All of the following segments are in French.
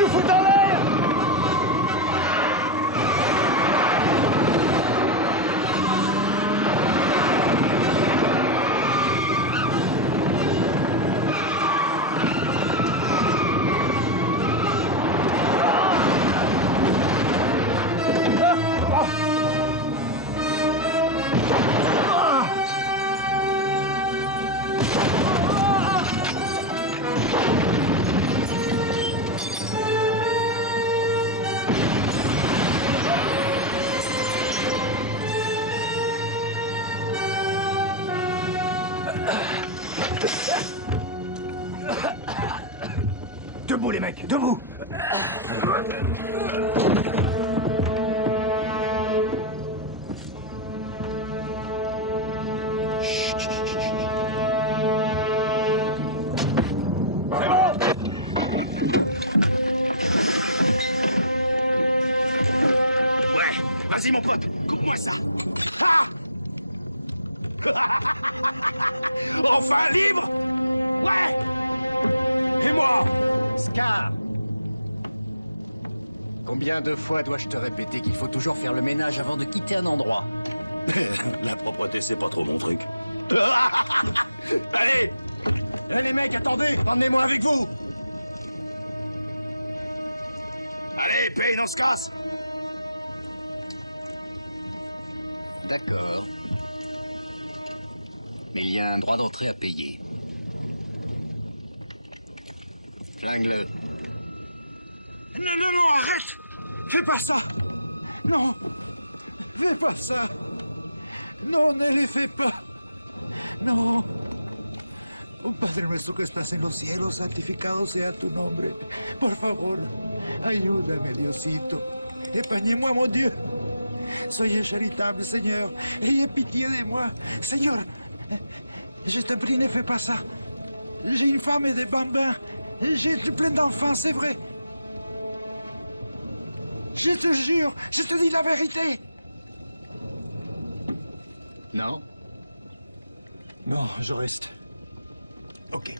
nous foutre en l'air! Debout les mecs, debout! C'est bon! Ouais, vas-y mon pote, coupe-moi ça! Ah! Enfin libre! Ouais! Et moi? Scar! Combien de fois dois-je te répéter qu'il faut toujours faire le ménage avant de quitter un endroit? La propreté, c'est pas trop mon truc. Allez! Eh les mecs, attendez! Emmenez-moi avec vous! Allez, Payne, on se casse! D'accord. Mais il y a un droit d'entrée à payer. Flingue-le. Non, non, non, arrête! Fais pas ça! Non! Fais pas ça! Non, ne les fais pas! No. Oh, Padre nuestro que estás en los cielos, santificado sea tu nombre. Por favor, ayúdame, Diosito. Épargnez-moi, mon Dieu. Soyez charitable, Seigneur. Ayez pitié de moi. Seigneur, je te prie, ne fais pas ça. J'ai une femme et des bambins. J'ai plein d'enfants, c'est vrai. Je te jure, je te dis la vérité. Non? Non, je reste. Ok.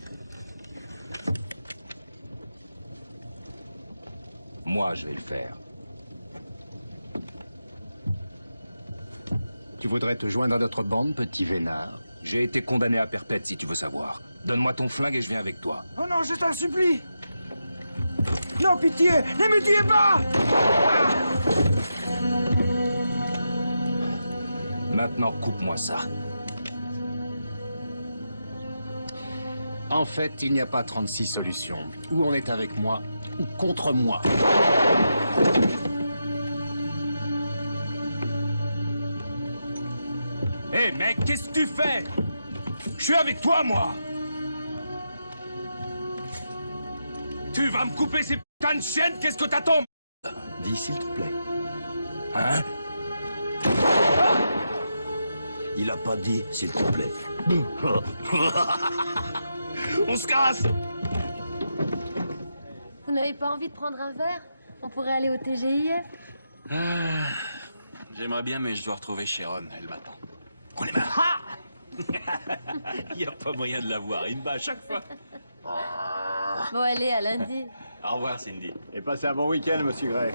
Moi, je vais le faire. Tu voudrais te joindre à notre bande, petit vénard? J'ai été condamné à perpète, si tu veux savoir. Donne-moi ton flingue et je viens avec toi. Oh non, je t'en supplie. Non, pitié, ne me tuez pas. Maintenant, coupe-moi ça. En fait, il n'y a pas 36 solutions. Ou on est avec moi, ou contre moi. Hé, mec, qu'est-ce que tu fais? Je suis avec toi, moi! Tu vas me couper ces putains de chaînes? Qu'est-ce que t'attends? Dis s'il te plaît. Hein? Il a pas dit, s'il te plaît. On se casse! Vous n'avez pas envie de prendre un verre? On pourrait aller au TGIF? J'aimerais bien, mais je dois retrouver Sharon. Elle m'attend. On les mains. Il n'y a pas moyen de la voir. Il me bat à chaque fois. Bon, allez, à lundi. Au revoir, Cindy. Et passez un bon week-end, monsieur Gray.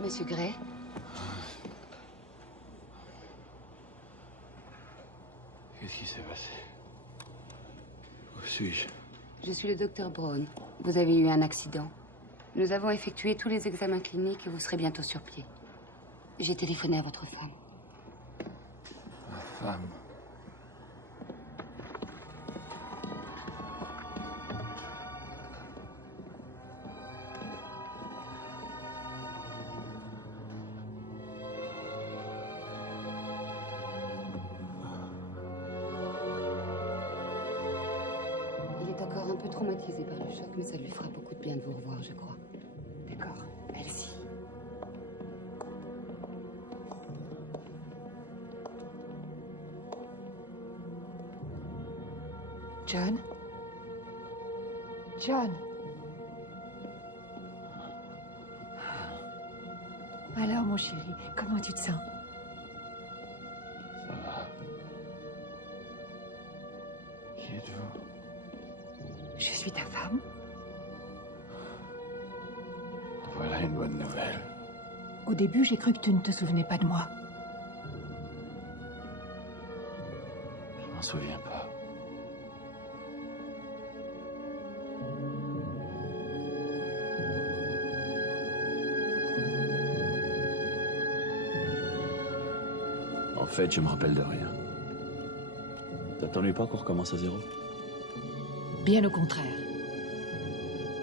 Monsieur Gray? Qu'est-ce qui s'est passé? Où suis-je? Je suis le docteur Brown. Vous avez eu un accident. Nous avons effectué tous les examens cliniques et vous serez bientôt sur pied. J'ai téléphoné à votre femme. Ma femme. encore un peu traumatisée par le choc, mais ça lui fera beaucoup de bien de vous revoir, je crois. D'accord, allez-y. John? John? Alors, mon chéri, comment tu te sens? Ça va. Qui êtes-vous? Je suis ta femme. Voilà une bonne nouvelle. Au début, j'ai cru que tu ne te souvenais pas de moi. Je m'en souviens pas. En fait, je me rappelle de rien. Ça t'ennuie pas qu'on recommence à zéro? Bien au contraire.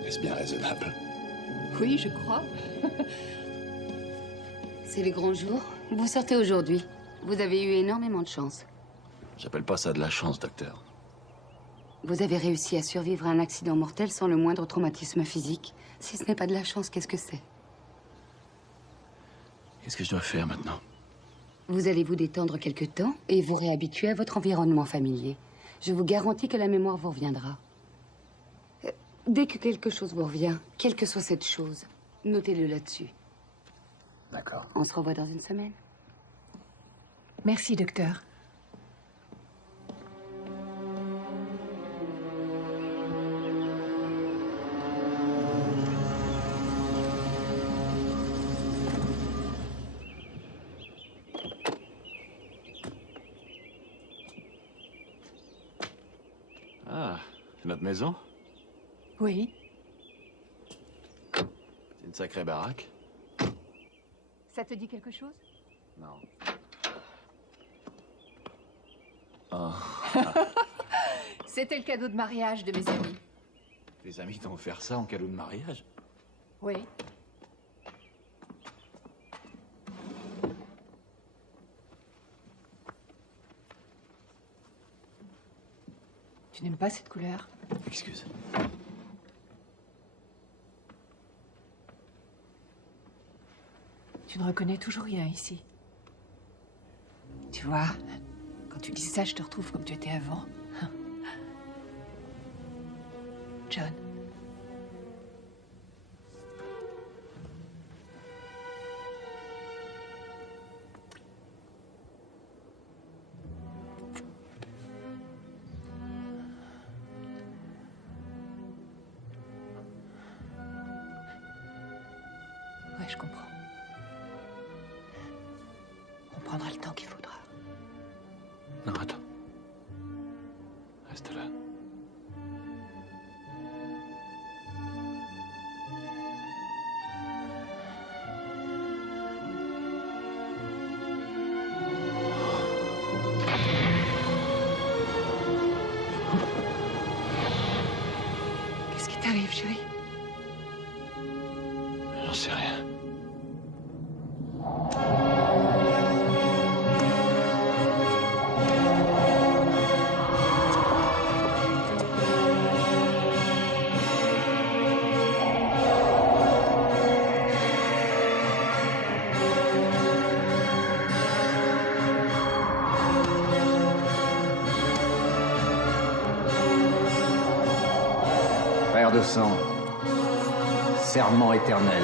Est-ce bien raisonnable? Oui, je crois. C'est le grand jour. Vous sortez aujourd'hui. Vous avez eu énormément de chance. J'appelle pas ça de la chance, docteur. Vous avez réussi à survivre à un accident mortel sans le moindre traumatisme physique. Si ce n'est pas de la chance, qu'est-ce que c'est? Qu'est-ce que je dois faire maintenant? Vous allez vous détendre quelque temps et vous réhabituer à votre environnement familier. Je vous garantis que la mémoire vous reviendra. Dès que quelque chose vous revient, quelle que soit cette chose, notez-le là-dessus. D'accord. On se revoit dans une semaine. Merci, docteur. Ah, c'est notre maison? Oui. C'est une sacrée baraque? Ça te dit quelque chose? Non. Oh, C'était le cadeau de mariage de mes amis. les amis t'ont offert ça en cadeau de mariage? Oui. Tu n'aimes pas cette couleur? Excuse. Tu ne reconnais toujours rien ici. Tu vois, quand tu dis ça, je te retrouve comme tu étais avant. John. Ouais, je comprends. On prendra le temps qu'il faudra. Non, attends. Reste là. Qu'est-ce qui t'arrive, chérie? J'en sais rien. Frère de sang, serment éternel.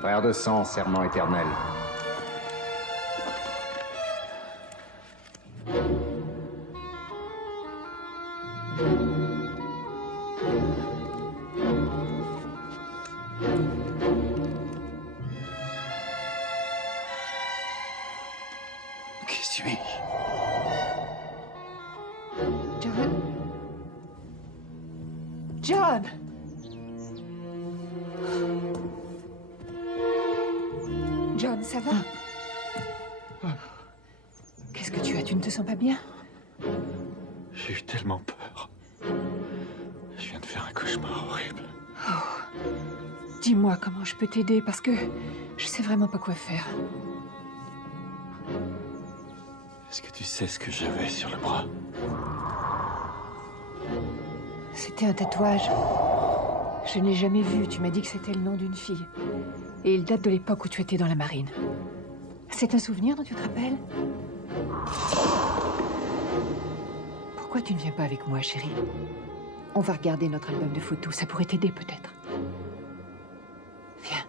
Frère de sang, serment éternel. Qui suis-je? John! John, ça va? Qu'est-ce que tu as? Tu ne te sens pas bien? J'ai eu tellement peur. Je viens de faire un cauchemar horrible. Dis-moi comment je peux t'aider, parce que je sais vraiment pas quoi faire. Est-ce que tu sais ce que j'avais sur le bras? C'était un tatouage. Je n'ai jamais vu. Tu m'as dit que c'était le nom d'une fille. Et il date de l'époque où tu étais dans la marine. C'est un souvenir dont tu te rappelles? Pourquoi tu ne viens pas avec moi, chérie? On va regarder notre album de photos. Ça pourrait t'aider, peut-être. Viens.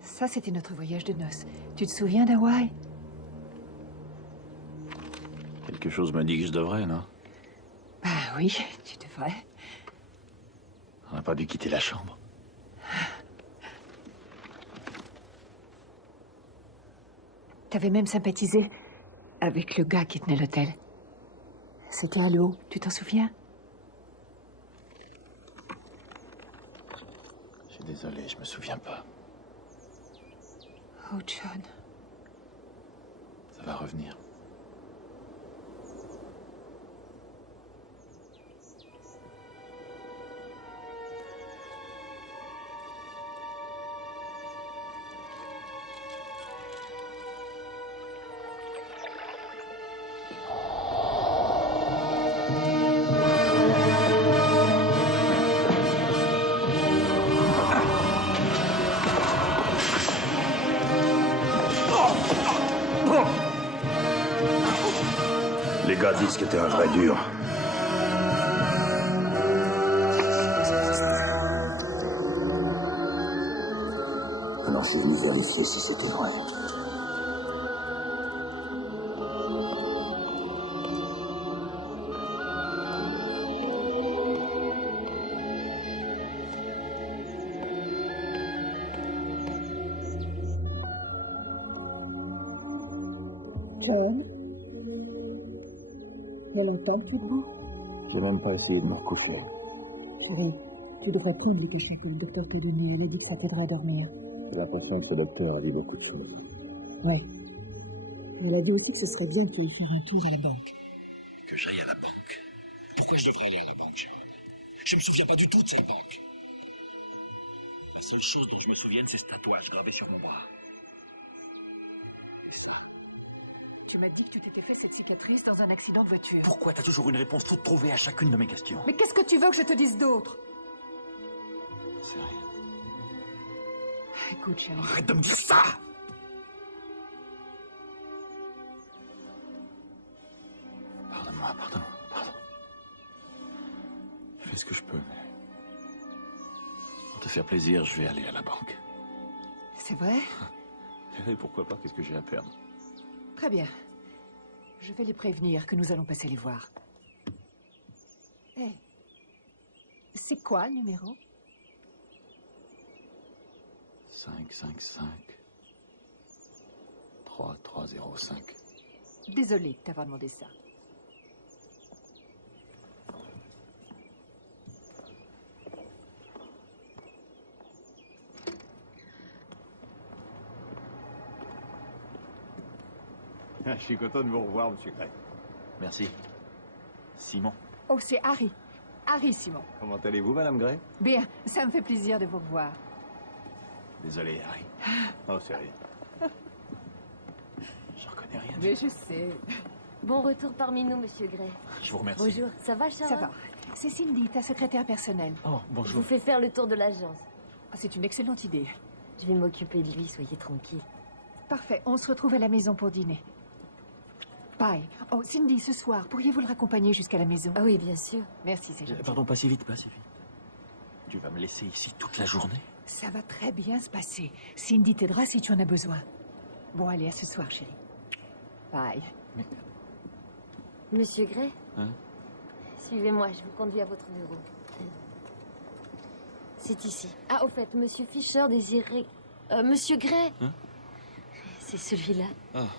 Ça, c'était notre voyage de noces. Tu te souviens d'Hawaï? Quelque chose me dit que je devrais, non? Bah oui, tu devrais. On n'a pas dû quitter la chambre. T'avais même sympathisé avec le gars qui tenait l'hôtel. C'était à l'eau, tu t'en souviens? Je suis désolé, je me souviens pas. Oh, John. Ça va revenir. Les gars disent que t'es un vrai dur. Alors je suis venu vérifier si c'était vrai. John? Il y a longtemps que tu es debout? J'ai même pas essayé de me recoucher. Chérie, tu devrais prendre les cachets que le docteur t'a donnés. Elle a dit que ça t'aiderait à dormir. J'ai l'impression que ce docteur a dit beaucoup de choses. Ouais. Elle a dit aussi que ce serait bien que tu ailles faire un tour à la banque. Que j'aille à la banque? Pourquoi je devrais aller à la banque, Sharon? Je me souviens pas du tout de cette banque. La seule chose dont je me souvienne, c'est ce tatouage gravé sur mon bras. Et ça. Tu m'as dit que tu t'étais fait cette cicatrice dans un accident de voiture. Pourquoi t'as toujours une réponse toute trouvée à chacune de mes questions? Mais qu'est-ce que tu veux que je te dise d'autre? C'est rien. Écoute, chérie. Arrête de me dire ça! Pardonne-moi, pardon. Je fais ce que je peux, mais... Pour te faire plaisir, je vais aller à la banque. C'est vrai? Et pourquoi pas, qu'est-ce que j'ai à perdre? Très bien. Je vais les prévenir que nous allons passer les voir. Hé. C'est quoi le numéro? 555 3305. Désolée de t'avoir demandé ça. Je suis content de vous revoir, monsieur Gray. Merci. Simon. Oh, c'est Harry. Harry, Simon. Comment allez-vous, madame Gray? Bien, ça me fait plaisir de vous revoir. Désolé, Harry. Oh, c'est rien. Je reconnais rien. Mais je sais. Bon retour parmi nous, monsieur Gray. Je vous remercie. Bonjour, ça va, Sharon? Ça va. C'est Cindy, ta secrétaire personnelle. Oh, Je bonjour. vous fais faire le tour de l'agence. Ah, c'est une excellente idée. Je vais m'occuper de lui, soyez tranquille. Parfait, on se retrouve à la maison pour dîner. Bye. Oh, Cindy, ce soir, pourriez-vous le raccompagner jusqu'à la maison? Ah oui, bien sûr. Merci, c'est gentil. Pardon, pas si vite, pas si vite. Tu vas me laisser ici toute la journée? Ça va très bien se passer. Cindy t'aidera si tu en as besoin. Bon, allez, à ce soir, chérie. Bye. Mais... Monsieur Gray? Hein? Suivez-moi, je vous conduis à votre bureau. C'est ici. Ah, au fait, monsieur Fisher désirait... Monsieur Gray? Hein? C'est celui-là. Ah,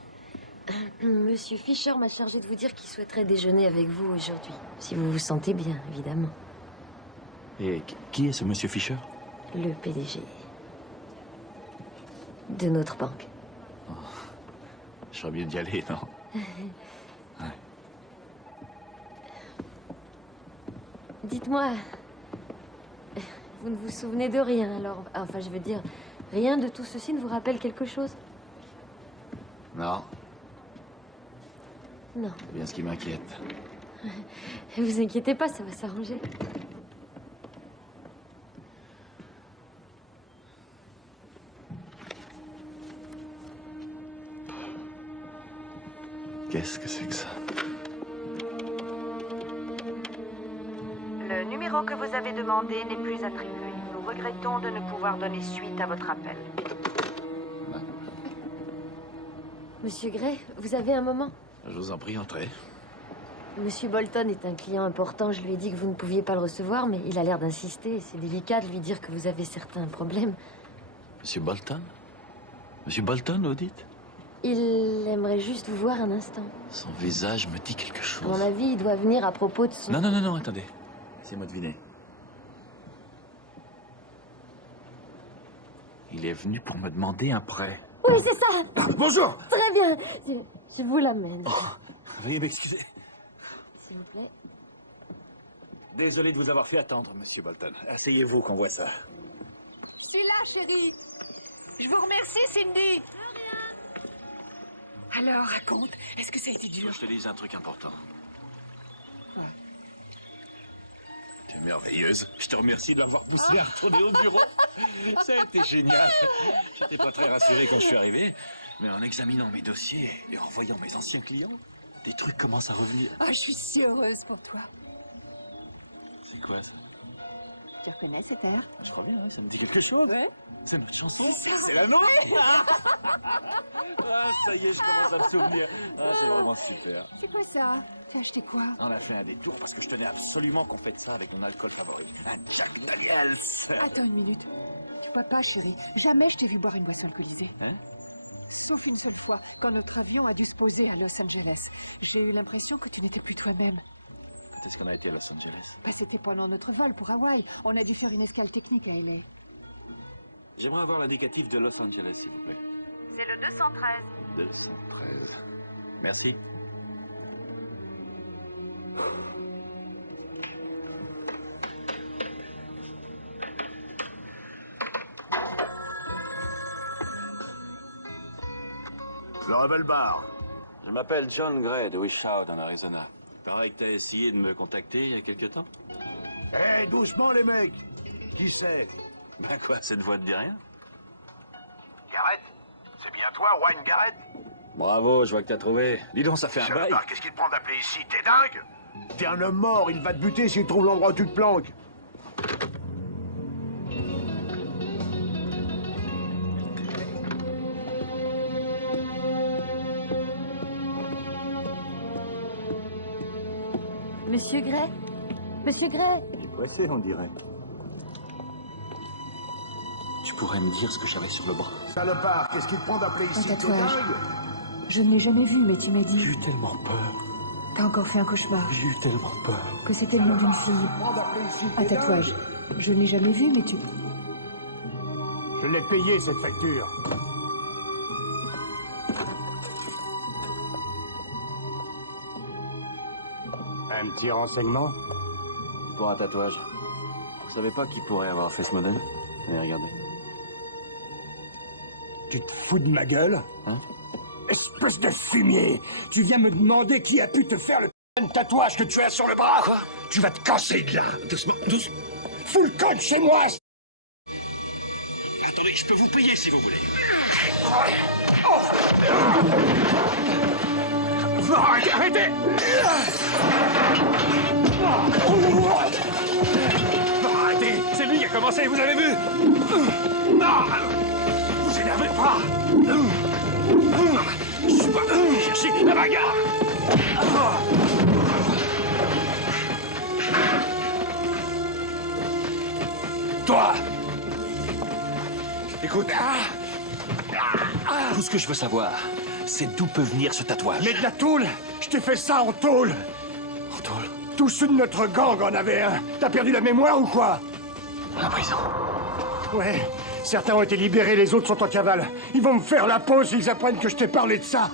Monsieur Fisher m'a chargé de vous dire qu'il souhaiterait déjeuner avec vous aujourd'hui. Si vous vous sentez bien, évidemment. Et qui est ce monsieur Fisher? Le PDG. De notre banque. Je serais bien d'y aller, non? Dites-moi, vous ne vous souvenez de rien, alors... Enfin, je veux dire, rien de tout ceci ne vous rappelle quelque chose? Non, Non. c'est bien ce qui m'inquiète. Vous inquiétez pas, ça va s'arranger. Qu'est-ce que c'est que ça? Le numéro que vous avez demandé n'est plus attribué. Nous regrettons de ne pouvoir donner suite à votre appel. Monsieur Gray, vous avez un moment? Je vous en prie, entrez. Monsieur Bolton est un client important. Je lui ai dit que vous ne pouviez pas le recevoir, mais il a l'air d'insister. C'est délicat de lui dire que vous avez certains problèmes. Monsieur Bolton? Monsieur Bolton, vous dites? Il aimerait juste vous voir un instant. Son visage me dit quelque chose. À mon avis, il doit venir à propos de son... Non, attendez. Laissez-moi deviner. Il est venu pour me demander un prêt. Oui, c'est ça! Ah, bonjour! Très bien! Je vous l'amène. Veuillez m'excuser. S'il vous plaît. Désolé de vous avoir fait attendre, monsieur Bolton. Asseyez-vous qu'on voit ça. Je suis là, chérie. Je vous remercie, Cindy. Alors, raconte. Est-ce que ça a été dur? Je te dis un truc important. Quoi? Tu es merveilleuse. Je te remercie de l'avoir poussé à retourner au bureau. Ça a été génial. J'étais pas très rassuré quand je suis arrivé, mais en examinant mes dossiers et en voyant mes anciens clients, des trucs commencent à revenir. Ah, je suis si heureuse pour toi. C'est quoi ça? Tu reconnais cet air? Je crois bien, hein, ça me dit quelque chose. Ouais. C'est notre chanson. C'est ça. C'est la nôtre. Ah, ça y est, je commence à me souvenir. Ah, c'est vraiment super. C'est quoi ça? Tu as acheté quoi? On a fait un détour parce que je tenais absolument qu'on fête ça avec mon alcool favori. Un Jack Daniels. Attends une minute. Tu vois pas, chérie, jamais je t'ai vu boire une boisson alcoolisée. Hein? Sauf une seule fois, quand notre avion a dû se poser à Los Angeles. J'ai eu l'impression que tu n'étais plus toi-même. Quand est-ce qu'on a été à Los Angeles? Bah, c'était pendant notre vol pour Hawaï. On a dû faire une escale technique à LA. J'aimerais avoir l'indicatif de Los Angeles, s'il vous plaît. C'est le 213. 213. Merci. Le Revel Bar. Je m'appelle John Gray de Wishout, en Arizona. Pareil que t'as essayé de me contacter il y a quelque temps. Hé, doucement les mecs. Qui c'est? Ben quoi, cette voix te dit rien? Garrett? C'est bien toi, Wayne Garrett? Bravo, je vois que t'as trouvé. Dis donc, ça fait un bail. Qu'est-ce qu'il te prend d'appeler ici? T'es dingue? T'es un homme mort, il va te buter s'il trouve l'endroit où tu te planques. Monsieur Gray? Monsieur Gray? Il est pressé, on dirait. Tu pourrais me dire ce que j'avais sur le bras? Salopard, qu'est-ce qu'il te prend d'appeler Un ici? T'es tatouage. dingue? Je ne l'ai jamais vu, mais tu m'as dit... J'ai eu tellement peur. T'as encore fait un cauchemar. J'ai eu tellement peur. Que c'était le nom d'une fille. Prends d'appeler ici, Un t'es tatouage. dingue? Je ne l'ai jamais vu, mais tu... Je l'ai payé, cette facture. Un petit renseignement? Pour un tatouage. Vous savez pas qui pourrait avoir fait ce modèle? Tenez, regardez. Tu te fous de ma gueule? Hein? Espèce de fumier! Tu viens me demander qui a pu te faire le putain de tatouage que tu as sur le bras? Quoi? Tu vas te casser de là! Doucement, doucement. Fous le code chez moi! Attendez, je peux vous payer si vous voulez. Arrêtez! Arrêtez! C'est lui qui a commencé, vous avez vu? Non! Vous énervez pas! Je suis pas venu chercher la bagarre! Toi! Écoute, tout ce que je veux savoir, c'est d'où peut venir ce tatouage. Mais de la tôle! Je t'ai fait ça en tôle! En tôle? Tous ceux de notre gang en avaient un. T'as perdu la mémoire ou quoi? La prison. Ouais, certains ont été libérés, les autres sont en cavale. Ils vont me faire la peau s'ils apprennent que je t'ai parlé de ça.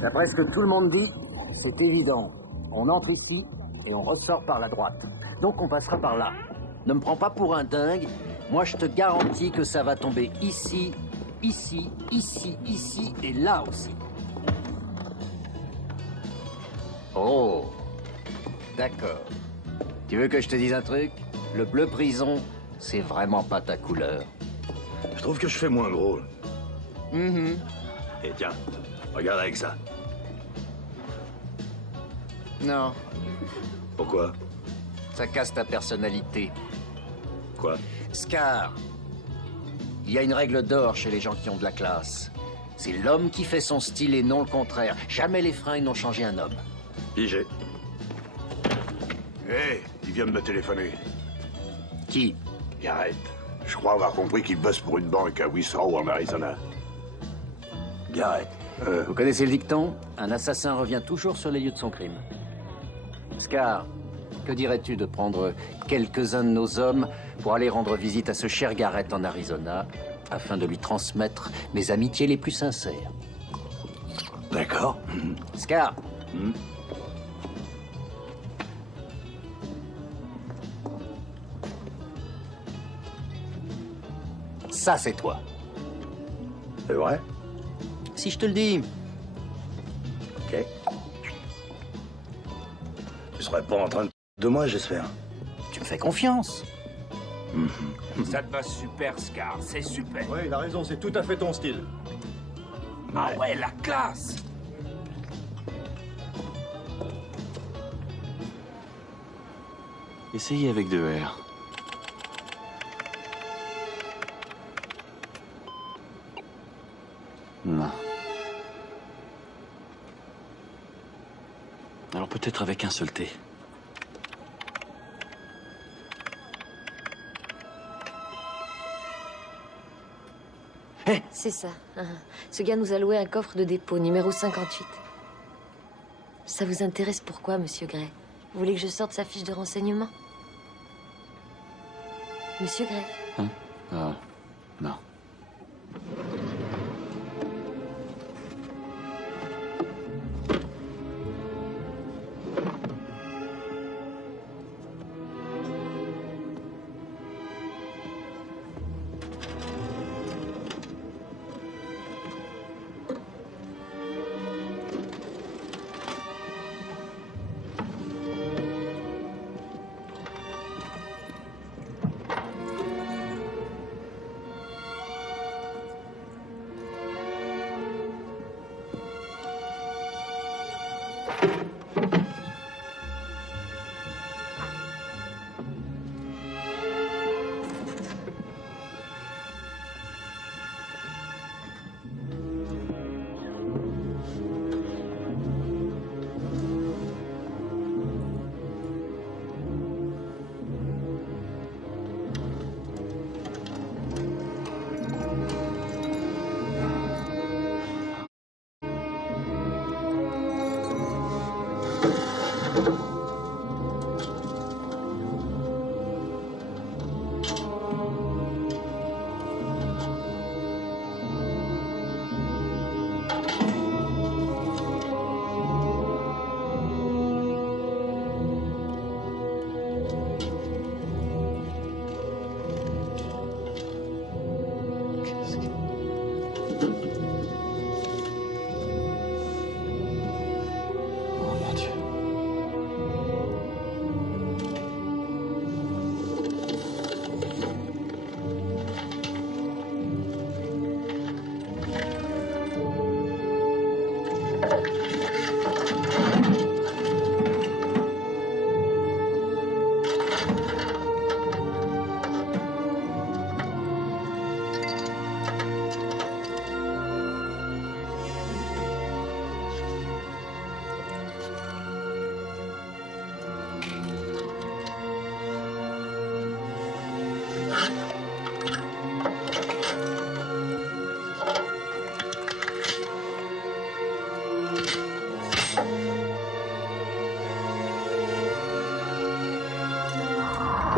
D'après ce que tout le monde dit, c'est évident. On entre ici et on ressort par la droite. Donc on passera par là. Ne me prends pas pour un dingue. Moi, je te garantis que ça va tomber ici, ici, ici, ici et là aussi. Oh, d'accord. Tu veux que je te dise un truc? Le bleu prison, c'est vraiment pas ta couleur. Je trouve que je fais moins gros. Et tiens, regarde avec ça. Non, Pourquoi? ça casse ta personnalité. Quoi? Scar, il y a une règle d'or chez les gens qui ont de la classe. C'est l'homme qui fait son style et non le contraire. Jamais les fringues n'ont changé un homme. Pigé. Hé, il vient de me téléphoner. Qui? Garrett. Je crois avoir compris qu'il bosse pour une banque à Withrow en Arizona. Garrett. Vous connaissez le dicton? Un assassin revient toujours sur les lieux de son crime. Scar, que dirais-tu de prendre quelques-uns de nos hommes pour aller rendre visite à ce cher Garrett en Arizona, afin de lui transmettre mes amitiés les plus sincères? D'accord. Scar. Ça, c'est toi. C'est vrai? Si je te le dis. Ok. Tu serais pas en train de moi, j'espère. Tu me fais confiance. Ça te va super, Scar, c'est super. Oui, il a raison, c'est tout à fait ton style. Ah ouais, la classe! Essayez avec 2 R. Non. Alors peut-être avec un seul T. C'est ça. Ce gars nous a loué un coffre de dépôt, numéro 58. Ça vous intéresse pourquoi, monsieur Gray? Vous voulez que je sorte sa fiche de renseignement? Monsieur Gray? Non.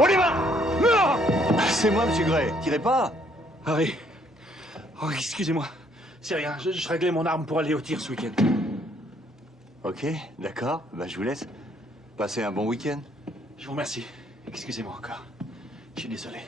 On y va! Non! C'est moi, monsieur Gray. Tirez pas! Harry. Oh, excusez-moi. C'est rien, je réglais mon arme pour aller au tir ce week-end. Ok, d'accord. Bah, je vous laisse. Passez un bon week-end. Je vous remercie. Excusez-moi encore. Je suis désolé.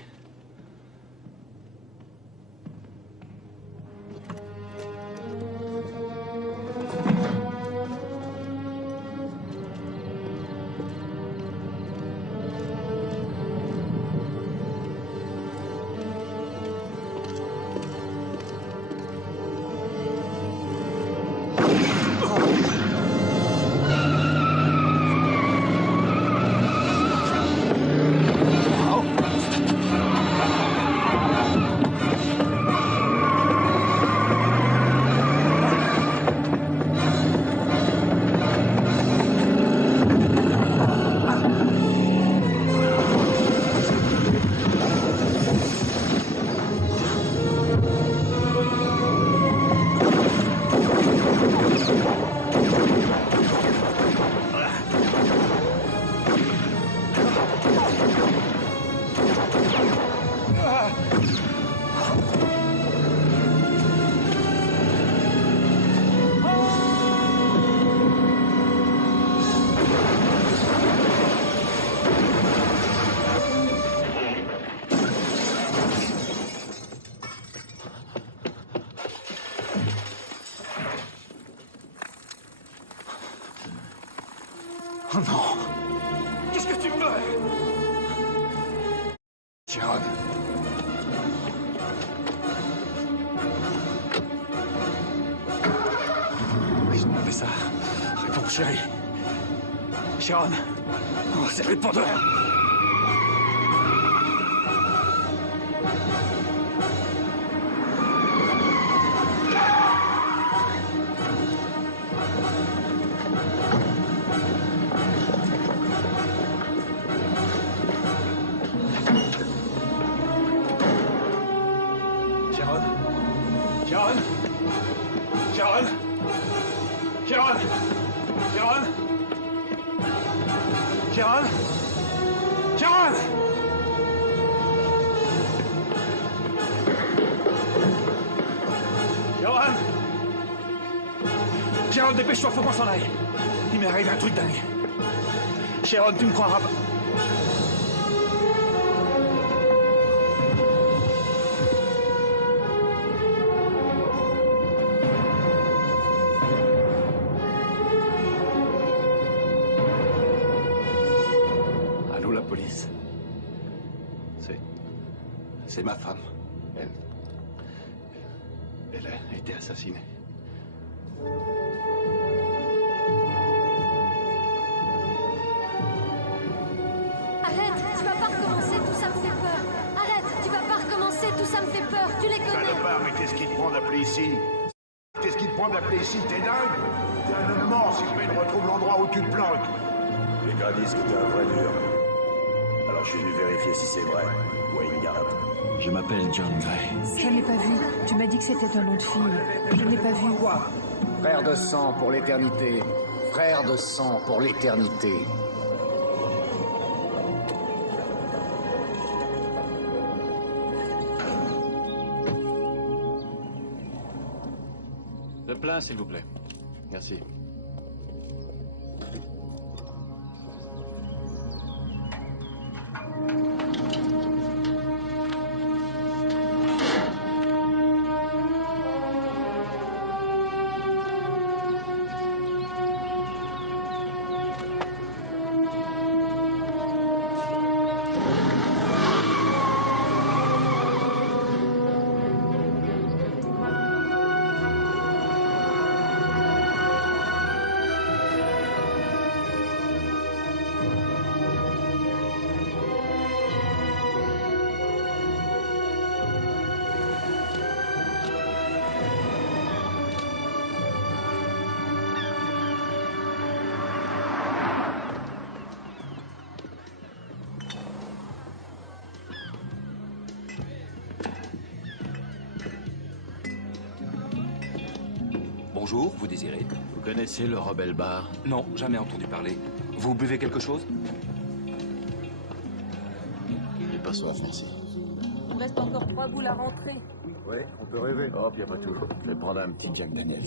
Oh non! Qu'est-ce que tu veux? Sharon. Ils ont fait ça. Réponds, chérie. Sharon. Oh, c'est le répondeur. Sharon! Sharon! Sharon! Sharon! Sharon! Sharon! Sharon! Sharon, dépêche-toi, faut qu'on s'en aille. Il m'est arrivé un truc dingue. Sharon, tu me croiras pas. Police. C'est ma femme. Elle a été assassinée. Arrête, tu vas pas recommencer, tout ça me fait peur. Arrête, tu vas pas recommencer, tout ça me fait peur. Tu les connais. Salopard, mais qu'est-ce qui te prend d'appeler ici? Qu'est-ce qui te prend d'appeler ici? T'es dingue? T'es un homme mort si jamais il retrouve l'endroit où tu te planques. Les gars disent que t'es un vrai dur. Alors je suis venu vérifier si c'est vrai. Wayne Garrett. Je m'appelle John Gray. Je ne l'ai pas vu. Tu m'as dit que c'était un nom de fille. Je ne l'ai pas vu. Frère de sang pour l'éternité. Frère de sang pour l'éternité. Le plein, s'il vous plaît. Merci. Bonjour, vous désirez? Vous connaissez le Rebel Bar? Non, jamais entendu parler. Vous buvez quelque chose? pas soif, merci. Il me reste encore 3 boules à rentrer. Ouais, on peut rêver. Oh, puis y a pas tout. Je vais prendre un petit Jack Daniels.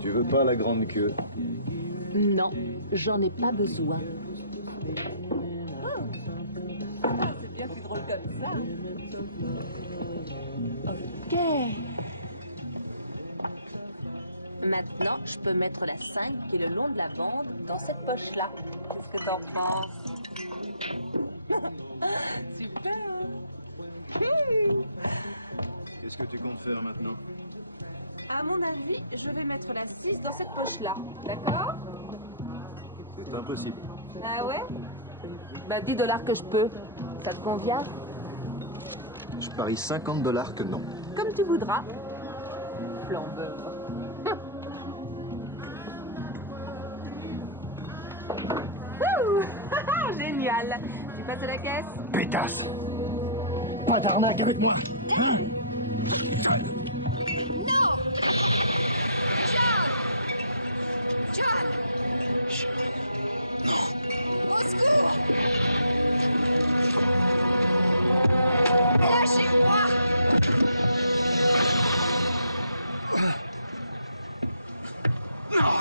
Tu veux pas la grande queue? Non, j'en ai pas besoin. Ah, c'est bien plus drôle comme ça. Ok. Maintenant, je peux mettre la 5 qui est le long de la bande dans cette poche-là. Qu'est-ce que t'en penses? Super. Qu'est-ce que tu comptes faire maintenant? À mon avis, je vais mettre la 6 dans cette poche-là. D'accord? C'est impossible. Ah ouais? Bah, 10 $ que je peux. Ça te convient? Je parie 50 $ que non. Comme tu voudras. Flambeur. Ouh! Génial. Tu passes à la caisse? Pétasse! Pas d'arnaque avec moi! Hein? Non! John! John! Non! Au secours! Lâchez-moi! Non!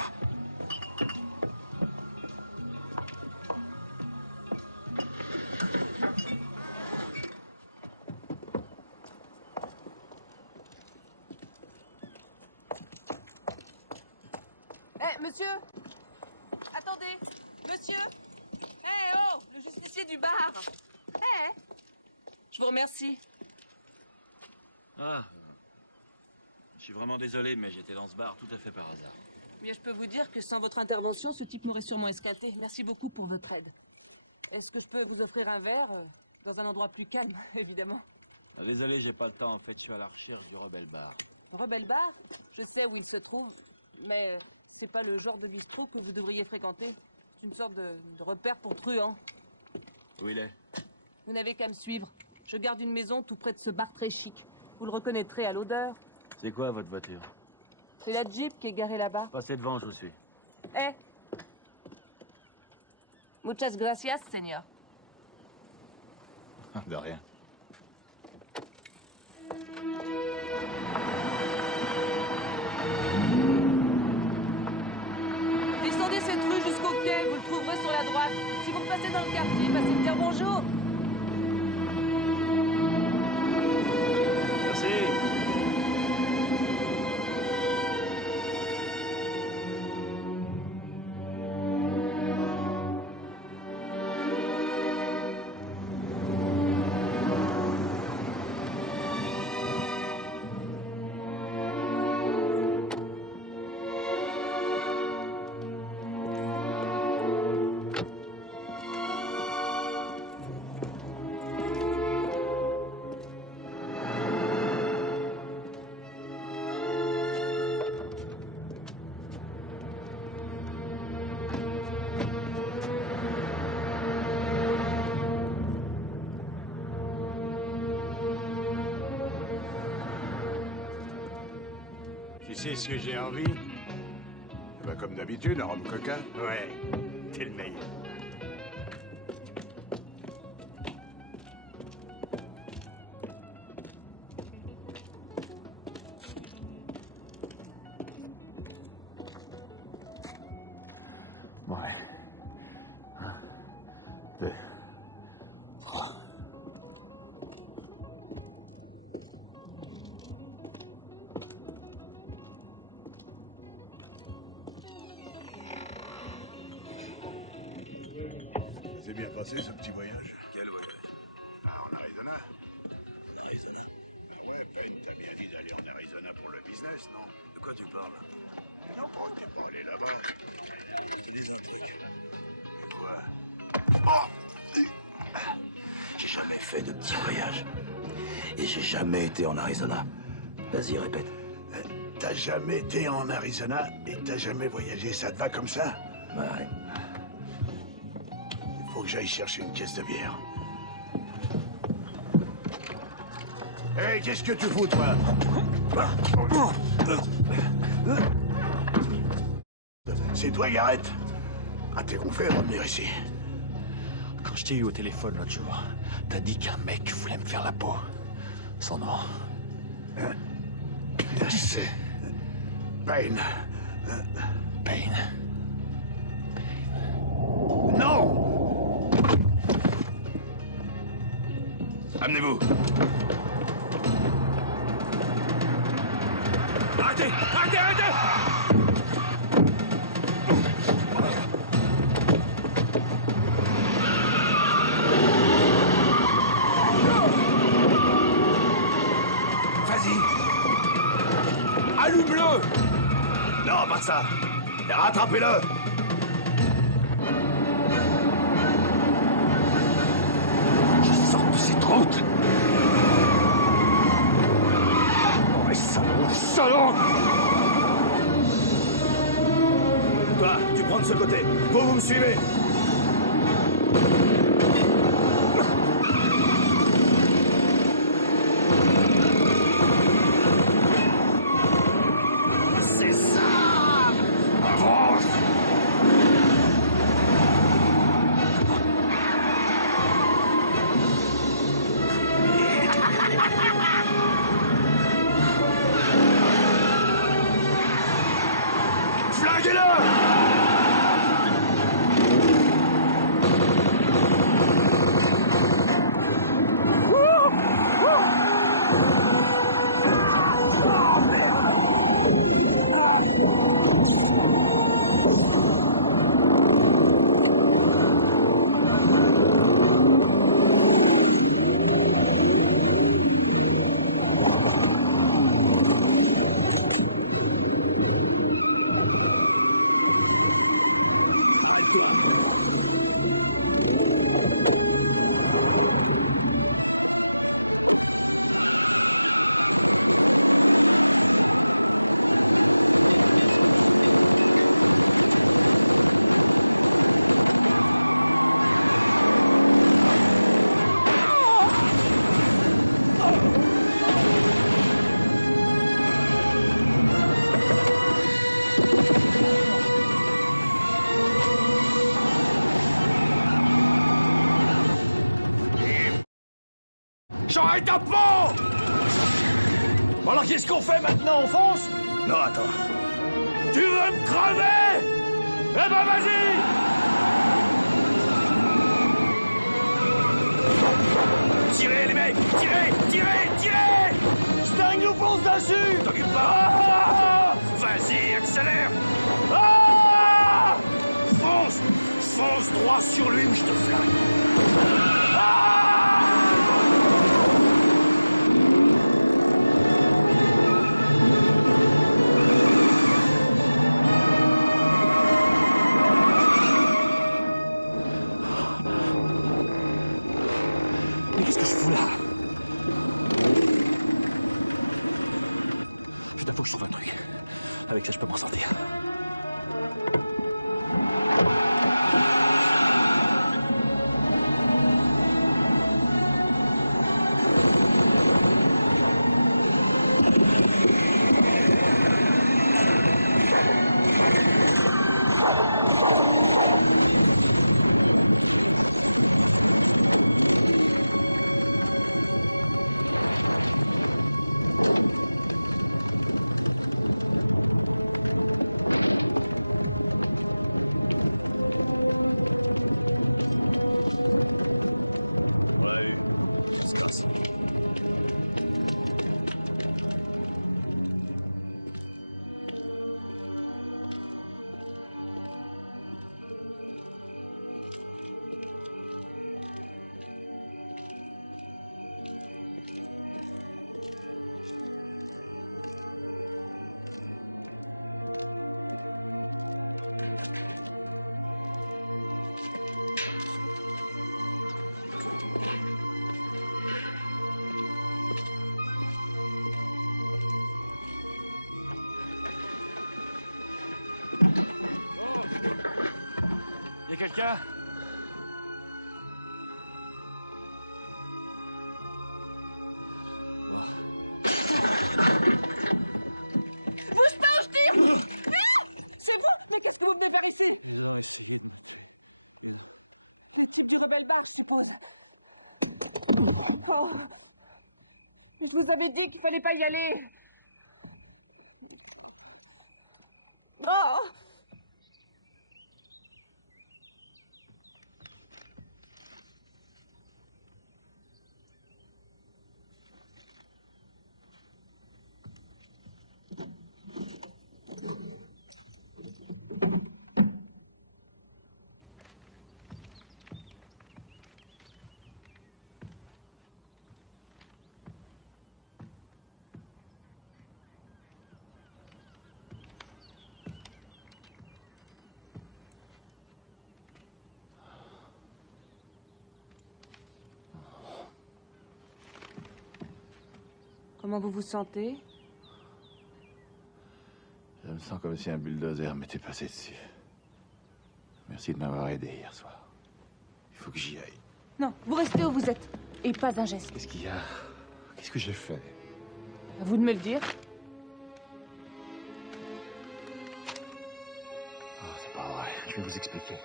Monsieur! Attendez! Monsieur! Oh! Le justicier du bar! Je vous remercie. Ah. Je suis vraiment désolé, mais j'étais dans ce bar tout à fait par hasard. Bien, je peux vous dire que sans votre intervention, ce type m'aurait sûrement esquinté. Merci beaucoup pour votre aide. Est-ce que je peux vous offrir un verre dans un endroit plus calme, évidemment? Ah, désolé, j'ai pas le temps. En fait, je suis à la recherche du Rebel Bar. Rebel Bar? Je sais où il se trouve, mais c'est pas le genre de bistrot que vous devriez fréquenter. C'est une sorte de repère pour truands. Où il est? Vous n'avez qu'à me suivre. Je garde une maison tout près de ce bar très chic. Vous le reconnaîtrez à l'odeur. C'est quoi votre voiture? C'est la Jeep qui est garée là-bas. Passez devant, je vous suis. Muchas gracias, señor. De rien. Descendez cette rue jusqu'au quai, vous le trouverez sur la droite. Si vous passez dans le quartier, passez me dire bonjour. Merci. Tu sais ce que j'ai envie? Eh ben, comme d'habitude, un rhum coca. Ouais, t'es le meilleur. Bon, allez. 1, 2, 3. Ça s'est bien passé, ce petit voyage? Quel voyage? Ah, en Arizona? En Arizona? Ah ouais, Ben, t'as bien dit d'aller en Arizona pour le business, non? De quoi tu parles? Non, bon, t'es pas allé là-bas. Je te dis un truc. Et quoi? Oh! J'ai jamais fait de petits voyages. Et j'ai jamais été en Arizona. Vas-y, répète. T'as jamais été en Arizona et t'as jamais voyagé, ça te va comme ça? Ouais. Il faut que j'aille chercher une caisse de bière. Hé, qu'est-ce que tu fous, toi? C'est toi, Garrett? Ah, t'es gonflé de revenir ici. Quand je t'ai eu au téléphone l'autre jour, t'as dit qu'un mec voulait me faire la peau. Son nom? C'est... Payne. Payne. Non! Amenez-vous. Arrêtez! Arrêtez! Arrêtez! Vas-y! Allume-le! Non, pas ça! Rattrapez-le! Je sors de cette route! Oh, salaud! Salaud! Toi, tu prends de ce côté. Vous me suivez! C'est ça! Avance! Flinguez-le! Arrête-toi! J'aurai ta peau! Bon alors qu'est-ce qu'on fait maintenant? On fonce? Non, attends. Tu veux me crever? Eh ben vas-y! Tirez les mecs! Tirez! Tirez! Tirez! Sting nous fonce dessus! T'occupe pas! Ah! Vas-y, accélère! Ah! Fonce! Fonce droit sur lui ou je te flingue! Ah! Mais qu'est-ce que je fous là? Putain, faut que je trouve un truc. Avec ça, je peux m'en sortir. Y'a quelqu'un? Bon. Bouge pas ou je tire! Ah! C'est vous? Mais qu'est-ce que vous venez faire ici? Ils ont essayé de me tuer. Les types du rebelle bar, je suppose. Oh. Mais je vous avais dit qu'il fallait pas y aller. Oh. Comment vous vous sentez? Je me sens comme si un bulldozer m'était passé dessus. Merci de m'avoir aidé hier soir. Il faut que j'y aille. Non, vous restez où vous êtes. Et pas un geste. Qu'est-ce qu'il y a? Qu'est-ce que j'ai fait? À vous de me le dire. Oh, c'est pas vrai. Je vais vous expliquer.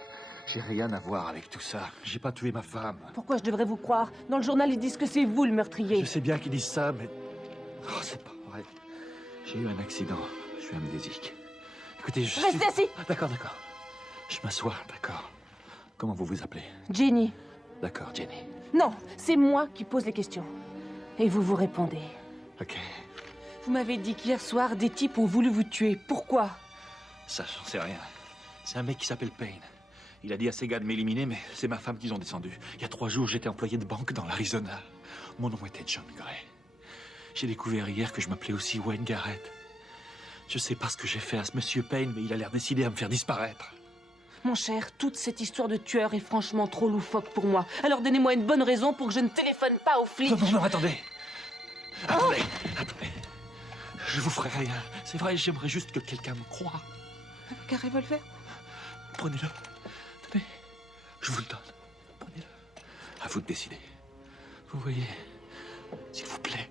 J'ai rien à voir avec tout ça. J'ai pas tué ma femme. Pourquoi je devrais vous croire? Dans le journal, ils disent que c'est vous le meurtrier. Je sais bien qu'ils disent ça, mais... Oh, c'est pas vrai. J'ai eu un accident. Je suis amnésique. Écoutez, je Restez assis. Ah, d'accord. Je m'assois, d'accord. Comment vous vous appelez? Jenny. D'accord, Jenny. Non, c'est moi qui pose les questions. Et vous vous répondez. Ok. Vous m'avez dit qu'hier soir, des types ont voulu vous tuer. Pourquoi? Ça, j'en sais rien. C'est un mec qui s'appelle Payne. Il a dit à ses gars de m'éliminer, mais c'est ma femme qu'ils ont descendu. Il y a 3 jours, j'étais employé de banque dans l'Arizona. Mon nom était John Gray. J'ai découvert hier que je m'appelais aussi Wayne Garrett. Je sais pas ce que j'ai fait à ce monsieur Payne, mais il a l'air décidé à me faire disparaître. Mon cher, toute cette histoire de tueur est franchement trop loufoque pour moi. Alors donnez-moi une bonne raison pour que je ne téléphone pas aux flics. Non, attendez. Attendez. Je vous ferai rien. C'est vrai, j'aimerais juste que quelqu'un me croie. Avec un revolver? Prenez-le. Tenez. Je vous le donne. Prenez-le. À vous de décider. Vous voyez, s'il vous plaît.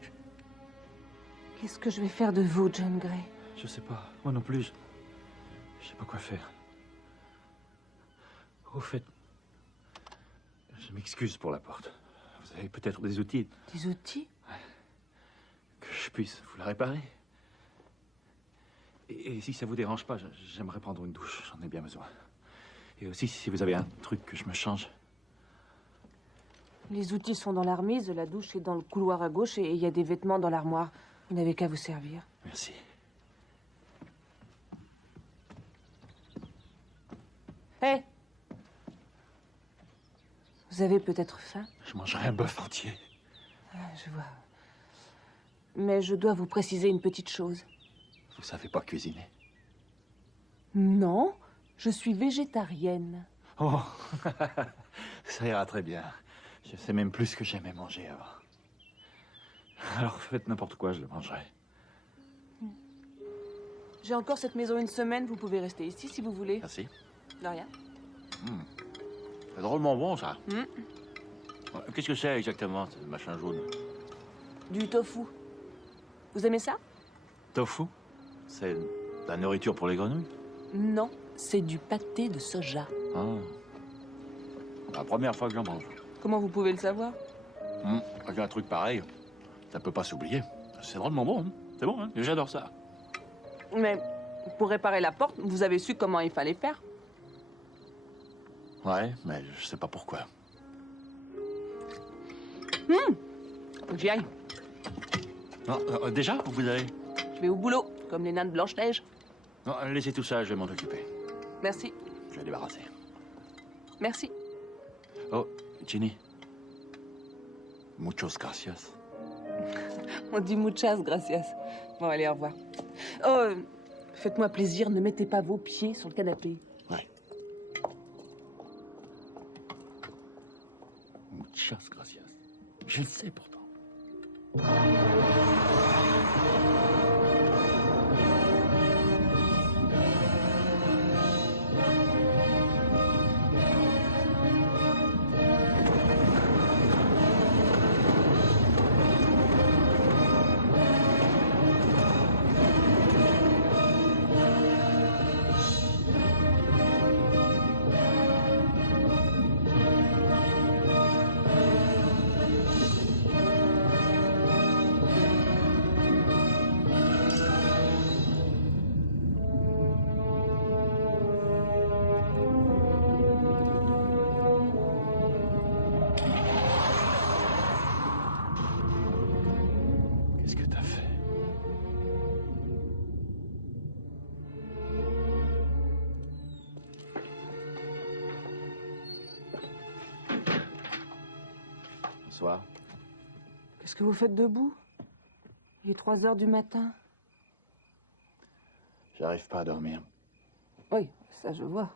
Qu'est-ce que je vais faire de vous, John Gray? Je sais pas. Moi non plus. Je sais pas quoi faire. Au fait, je m'excuse pour la porte. Vous avez peut-être des outils. Des outils? Que je puisse vous la réparer. Et si ça vous dérange pas, j'aimerais prendre une douche. J'en ai bien besoin. Et aussi, si vous avez un truc que je me change. Les outils sont dans l'armise, la douche est dans le couloir à gauche et il y a des vêtements dans l'armoire. Vous n'avez qu'à vous servir. Merci. Hé! Vous avez peut-être faim? Je mangerai un bœuf entier. Ah, je vois. Mais je dois vous préciser une petite chose. Vous savez pas cuisiner? Non, je suis végétarienne. Oh, ça ira très bien. Je sais même plus ce que j'aimais manger avant. Alors faites n'importe quoi, je le mangerai. J'ai encore cette maison une semaine, vous pouvez rester ici si vous voulez. Merci. De rien. C'est drôlement bon, ça. Qu'est-ce que c'est exactement, ce machin jaune? Du tofu. Vous aimez ça? Tofu? C'est de la nourriture pour les grenouilles? Non, c'est du pâté de soja. Ah. La première fois que j'en mange. Comment vous pouvez le savoir? Avec un truc pareil, ça peut pas s'oublier. C'est drôlement bon. Hein. C'est bon, hein? J'adore ça. Mais pour réparer la porte, vous avez su comment il fallait faire? Ouais, mais je sais pas pourquoi. Faut que j'y aille. Non, déjà, vous allez? Je vais au boulot, comme les nains de Blanche-Neige. Non, laissez tout ça, je vais m'en occuper. Merci. Je vais débarrasser. Merci. Oh, Ginny. Muchos gracias. On dit muchas gracias. Bon, allez, au revoir. Oh, faites-moi plaisir, ne mettez pas vos pieds sur le canapé. Ouais. Muchas gracias. Je le sais pourtant. Bonsoir. Qu'est-ce que vous faites debout? Il est 3 heures du matin. J'arrive pas à dormir. Oui, ça je vois.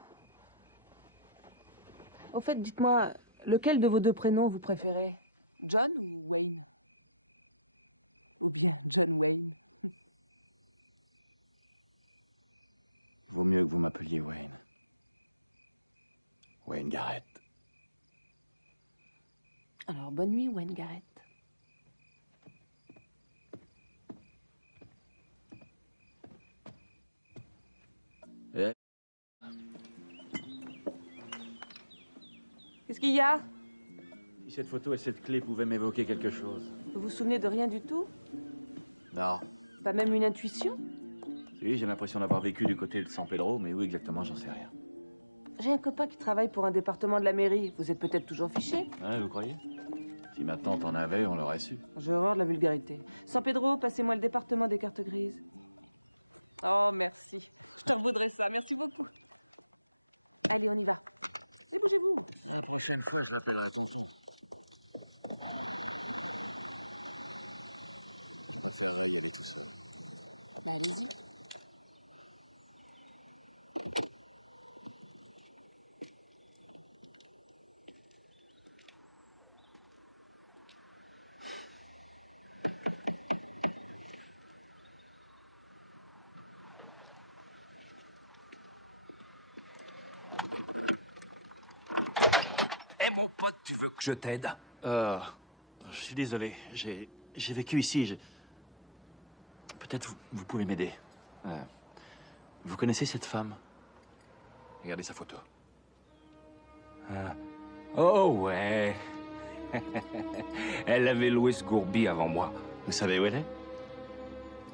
Au fait, dites-moi, lequel de vos 2 prénoms vous préférez? John ou Wayne? Ou bien John Wayne? Il vaut mieux que vous m'appeliez Wayne. Wayne Garrett. Alors, bonne nuit, Wayne Garrett. Qu'est-ce qu'il y a? Si cette photo et cette clé pouvaient m'évoquer quelque chose. Vous vous souvenez de rien du tout? Non. Pas même une intuition? Si, j'ai l'impression d'avoir vécu du côté de San Pedro, mais où exactement, j'en sais rien. J'ai un copain qui travaille pour un département de la mairie. Vous êtes peut-être toujours fiché? Ouais, vous croyez? Si ma tante en avait, on l'aurait su. J'ai horreur de la vulgarité. San Pedro, passez-moi le département des cartes grises. Oh, merci. Je te revaudrai ça. Merci beaucoup. Allez, on y va. Et bougez-vous. La prochaine fois, je l'appellerai tonton. Je préférerais y aller tout seul. Bah, allez-y. Eh mon pote, tu veux que je t'aide? Je suis désolé. J'ai vécu ici. Peut-être vous pouvez m'aider. Vous connaissez cette femme? Regardez sa photo. Oh ouais. Elle avait loué ce gourbi avant moi. Vous savez où elle est?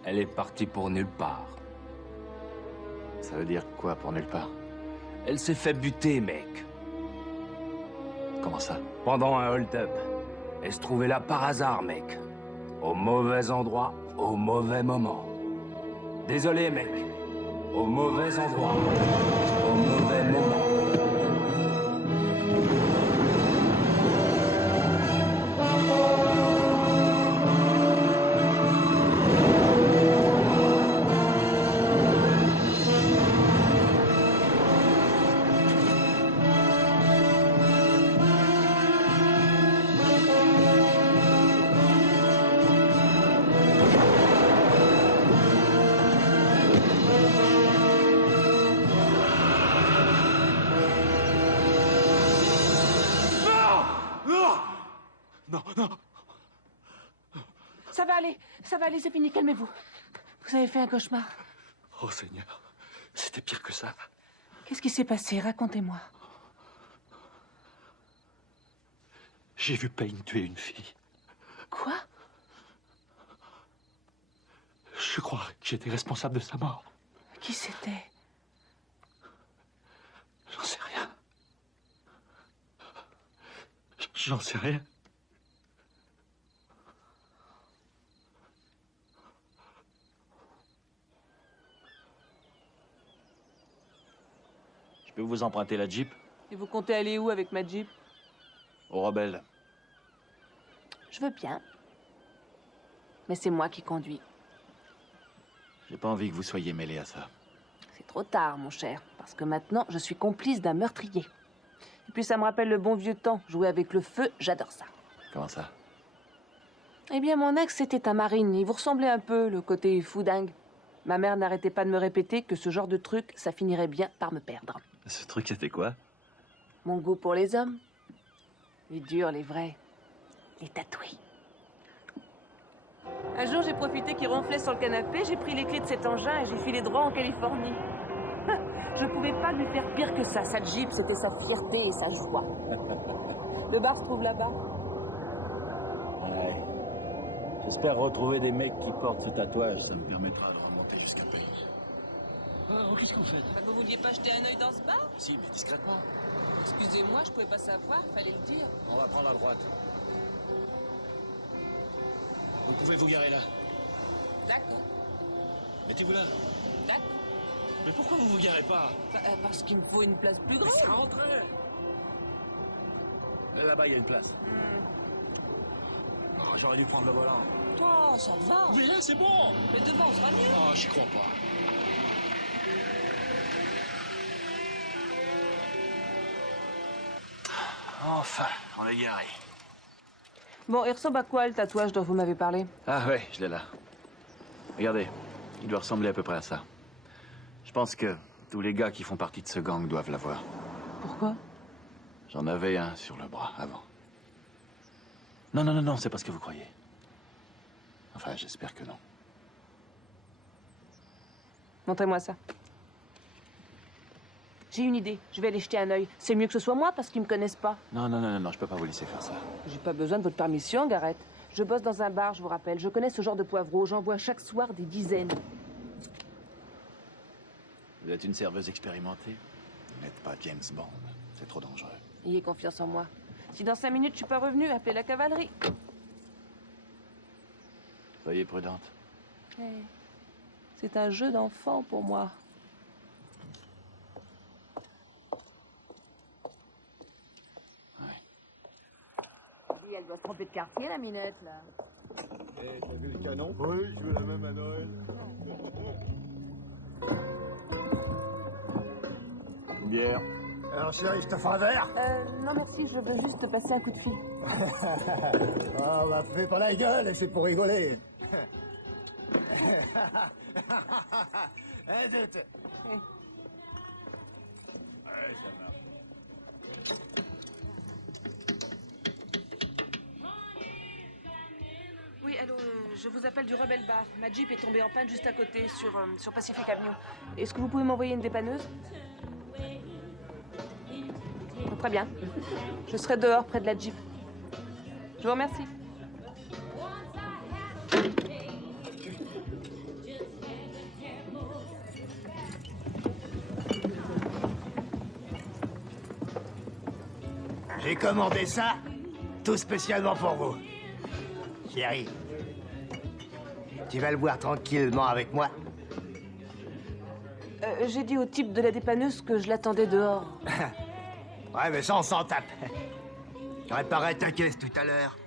Elle est partie pour nulle part. Ça veut dire quoi pour nulle part? Elle s'est fait buter, mec. Comment ça? Pendant un hold-up. Elle se trouvait là par hasard, mec. Au mauvais endroit, au mauvais moment. Désolé, mec. Au mauvais endroit, au mauvais moment. Ça va aller, c'est fini, calmez-vous. Vous avez fait un cauchemar. Oh Seigneur, c'était pire que ça. Qu'est-ce qui s'est passé? Racontez-moi. J'ai vu Payne tuer une fille. Quoi? Je crois que j'étais responsable de sa mort. Qui c'était? J'en sais rien. J'en sais rien. Je peux vous emprunter la Jeep? Et vous comptez aller où avec ma Jeep? Aux rebelles. Je veux bien. Mais c'est moi qui conduis. J'ai pas envie que vous soyez mêlé à ça. C'est trop tard, mon cher. Parce que maintenant, je suis complice d'un meurtrier. Et puis ça me rappelle le bon vieux temps. Jouer avec le feu, j'adore ça. Comment ça? Eh bien, mon ex, c'était un marine. Il vous ressemblait un peu, le côté foudingue. Ma mère n'arrêtait pas de me répéter que ce genre de truc, ça finirait bien par me perdre. Ce truc, c'était quoi? Mon goût pour les hommes. Les durs, les vrais. Les tatoués. Un jour, j'ai profité qu'il ronflait sur le canapé, j'ai pris les clés de cet engin et j'ai filé droit en Californie. Je pouvais pas lui faire pire que ça. Sa Jeep, c'était sa fierté et sa joie. Le bar se trouve là-bas. Ouais. J'espère retrouver des mecs qui portent ce tatouage. Ça me permettra de remonter jusqu'à Payne. Oh, qu'est-ce que vous faites? Vous vouliez pas jeter un œil dans ce bar? Si, mais discrètement. Excusez-moi, je pouvais pas savoir, fallait le dire. On va prendre à droite. Vous pouvez vous garer là. D'accord. Mettez-vous là. D'accord. Mais pourquoi vous vous garez pas? Parce qu'il me faut une place plus grande. Mais c'est rentré. Là-bas, il y a une place. Oh, j'aurais dû prendre le volant. Oh, ça va. Mais là, c'est bon. Mais devant, on sera mieux. Oh, j'y crois pas. Enfin, on est garé. Bon, il ressemble à quoi le tatouage dont vous m'avez parlé? Ah ouais, je l'ai là. Regardez, il doit ressembler à peu près à ça. Je pense que tous les gars qui font partie de ce gang doivent l'avoir. Pourquoi? J'en avais un sur le bras avant. Non, non, non, non, c'est pas ce que vous croyez. Enfin, j'espère que non. Montrez-moi ça. J'ai une idée. Je vais aller jeter un œil. C'est mieux que ce soit moi parce qu'ils me connaissent pas. Non, non, non, non, non, je peux pas vous laisser faire ça. J'ai pas besoin de votre permission, Gareth. Je bosse dans un bar, je vous rappelle. Je connais ce genre de poivreaux. J'en vois chaque soir des dizaines. Vous êtes une serveuse expérimentée. Vous n'êtes pas James Bond. C'est trop dangereux. Ayez confiance en moi. Si dans 5 minutes je suis pas revenu, appelez la cavalerie. Soyez prudente. Hey, c'est un jeu d'enfant pour moi. Dis, elle doit se tromper de quartier, la minette, là. Eh, t'as vu le canon? Oui, je veux la même à Noël. Une bière. Alors chérie, je te ferai un verre? Non merci, je veux juste te passer un coup de fil. Oh, bah fais pas la gueule, c'est pour rigoler. Un, deux, Ouais, ça marche. Oui, allô, je vous appelle du Rebel Bar. Ma Jeep est tombée en panne juste à côté, sur Pacific Avenue. Est-ce que vous pouvez m'envoyer une dépanneuse? Très bien. Je serai dehors, près de la Jeep. Je vous remercie. J'ai commandé ça, tout spécialement pour vous. Chérie, tu vas le boire tranquillement avec moi. J'ai dit au type de la dépanneuse que je l'attendais dehors. Ouais, mais ça, on s'en tape. Tu réparais ta caisse tout à l'heure.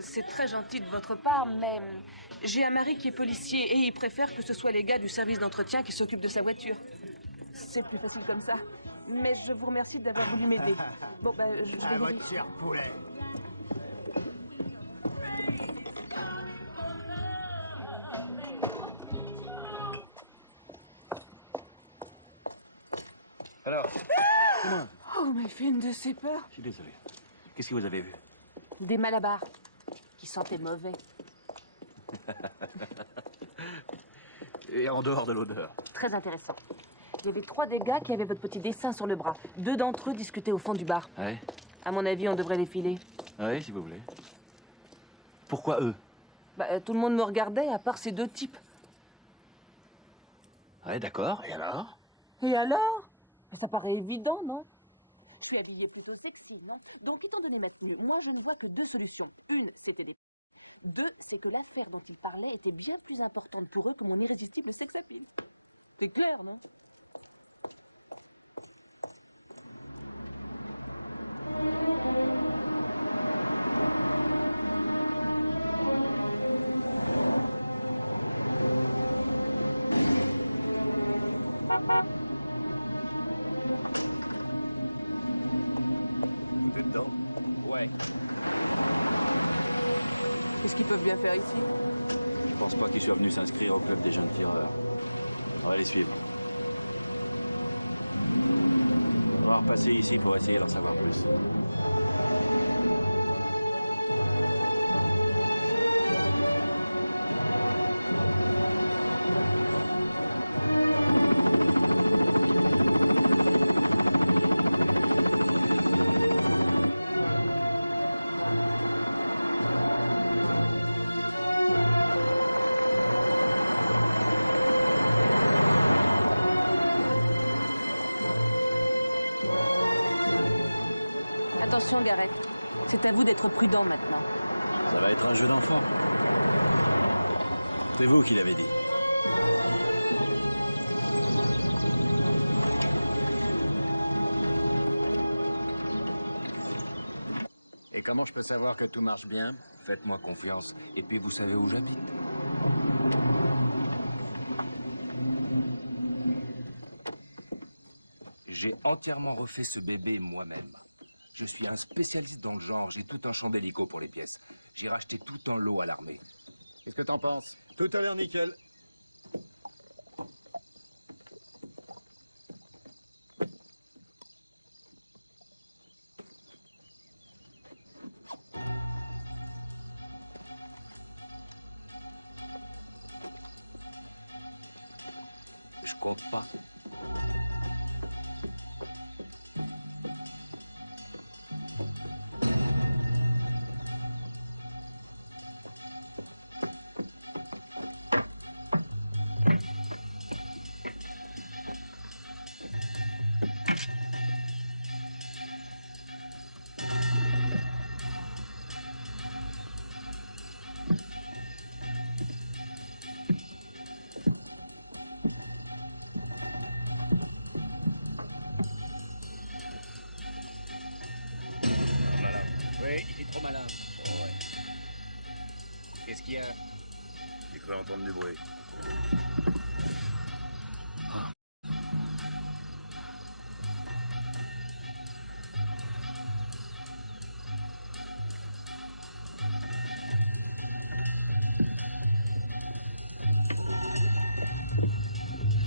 C'est très gentil de votre part, mais j'ai un mari qui est policier et il préfère que ce soit les gars du service d'entretien qui s'occupent de sa voiture. C'est plus facile comme ça. Mais je vous remercie d'avoir voulu m'aider. Bon, bah, je vais... votre cher poulet. Alors, comment? Oh, vous m'avez fait une de ces peurs. Je suis désolé. Qu'est-ce que vous avez vu? Des malabars qui sentaient mauvais. Et en dehors de l'odeur? Très intéressant. Il y avait 3 des gars qui avaient votre petit dessin sur le bras. 2 d'entre eux discutaient au fond du bar. Ouais. À mon avis, on devrait les filer. Oui, si vous voulez. Pourquoi eux? Bah, tout le monde me regardait, à part ces 2 types. Ouais, d'accord. Et alors? Et alors? Mais ça paraît évident, non? Je suis habillée plutôt sexy, non? Donc, étant donné ma tenue, moi, je ne vois que 2 solutions. Une, c'était des... 2, c'est que l'affaire dont ils parlaient était bien plus importante pour eux que mon irrésistible sex appeal. C'est clair, non? Tout est dedans? Ouais. Qu'est-ce qu'ils peuvent bien faire ici? Je pense pas qu'ils soient venus s'inscrire au club des jeunes tireurs. On va les suivre. On va repasser ici pour essayer d'en savoir plus. Attention, Gareth. C'est à vous d'être prudent maintenant. Ça va être un jeu d'enfant. C'est vous qui l'avez dit. Et comment je peux savoir que tout marche bien? Faites-moi confiance, et puis vous savez où j'habite. J'ai entièrement refait ce bébé moi-même. Je suis un spécialiste dans le genre, j'ai tout un champ d'hélico pour les pièces. J'ai racheté tout en lot à l'armée. Qu'est-ce que t'en penses? Tout a l'air nickel. Je compte pas. Oui, il est trop malin. Oh, ouais. Qu'est-ce qu'il y a? J'ai cru entendre du bruit.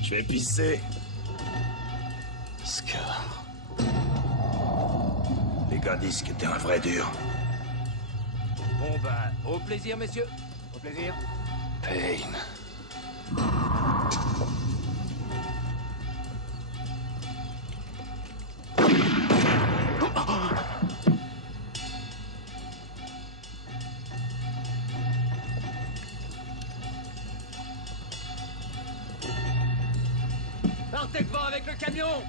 Je vais pisser. Scar. Les gars disent que t'es un vrai dur. Bon bah, au plaisir, messieurs. Au plaisir. Payne. Partez devant avec le camion!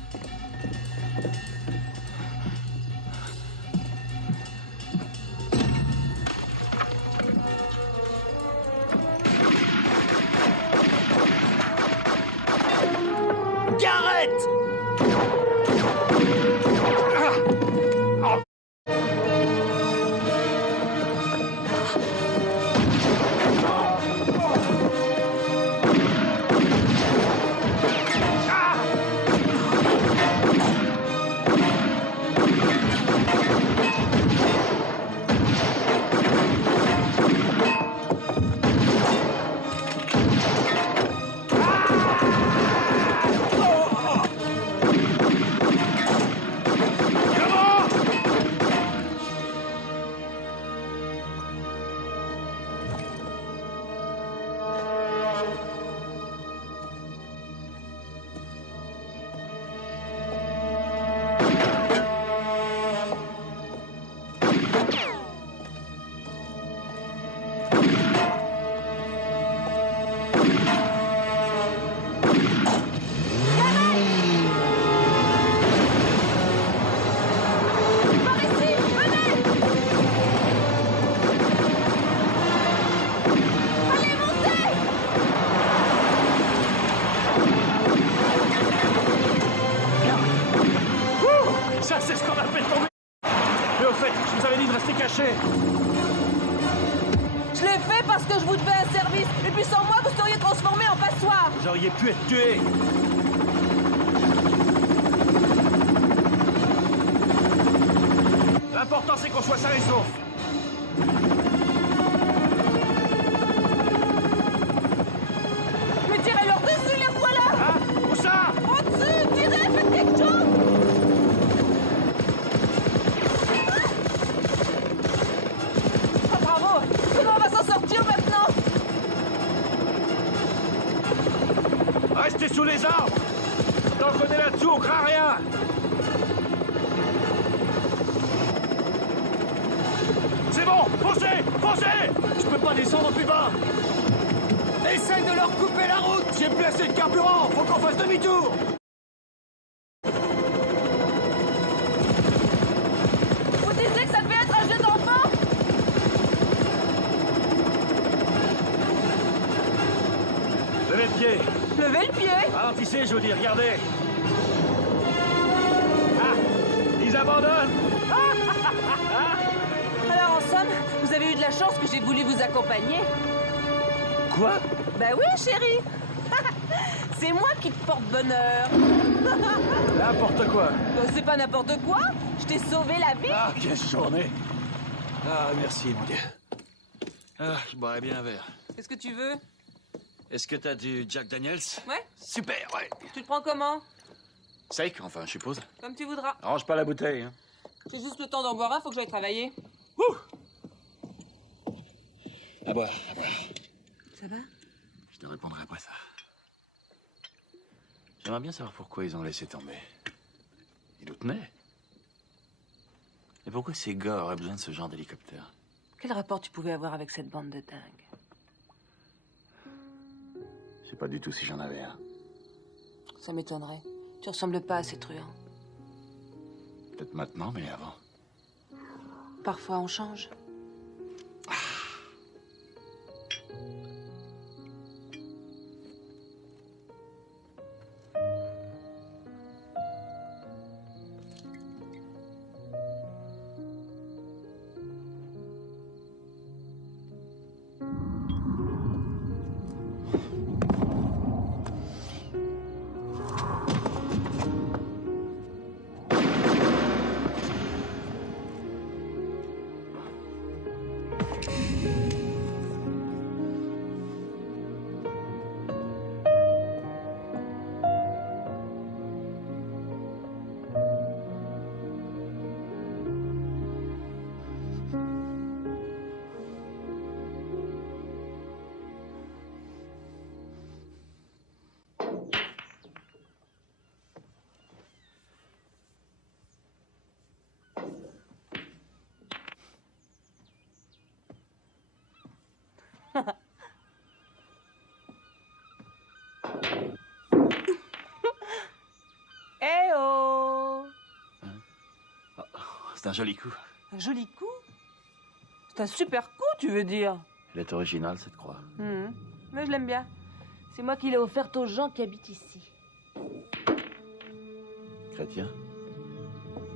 Ça, c'est ce qu'on appelle tomber. Mais au fait, je vous avais dit de rester caché. Je l'ai fait parce que je vous devais un service. Et puis sans moi, vous seriez transformé en passoire. Vous auriez pu être tué. L'important, c'est qu'on soit sain et sauf. Mais tirez-leur dessus, les voilà. Hein? Où ça? Au-dessus, tirez, faites quelque chose. Ah, bravo. Comment on va s'en sortir maintenant? Restez sous les arbres. Tant qu'on est là-dessous, on craint rien. C'est bon, foncez, foncez. Je peux pas descendre plus bas. Essaye de leur couper la route. J'ai plus assez de carburant, faut qu'on fasse demi-tour. Vous disiez que ça devait être un jeu d'enfant? Levez le pied. Levez le pied. Ralentissez, je vous dis, regardez. Ah, ils abandonnent. en somme, vous avez eu de la chance que j'ai voulu vous accompagner. Quoi? Bah oui, chérie. C'est moi qui te porte bonheur. N'importe quoi. C'est pas n'importe quoi. Je t'ai sauvé la vie. Ah, quelle journée. Ah, merci, mon Dieu. Ah, je boirais bien un verre. Qu'est-ce que tu veux? Est-ce que t'as du Jack Daniels? Ouais. Super, ouais. Tu le prends comment? Sec, enfin, je suppose. Comme tu voudras. Arrange pas la bouteille, hein. J'ai juste le temps d'en boire un, faut que j'aille travailler. Ouh! À boire, à boire. Ça va? Je te répondrai après ça. J'aimerais bien savoir pourquoi ils ont laissé tomber. Ils nous tenaient. Et pourquoi ces gars auraient besoin de ce genre d'hélicoptère? Quel rapport tu pouvais avoir avec cette bande de dingues? Je sais pas du tout si j'en avais un. Ça m'étonnerait. Tu ressembles pas à ces truands. Peut-être maintenant, mais avant. Parfois, on change. Eh oh! C'est un joli coup. Un joli coup? C'est un super coup, tu veux dire? Elle est originale, cette croix. Mais je l'aime bien. C'est moi qui l'ai offerte aux gens qui habitent ici. Chrétien?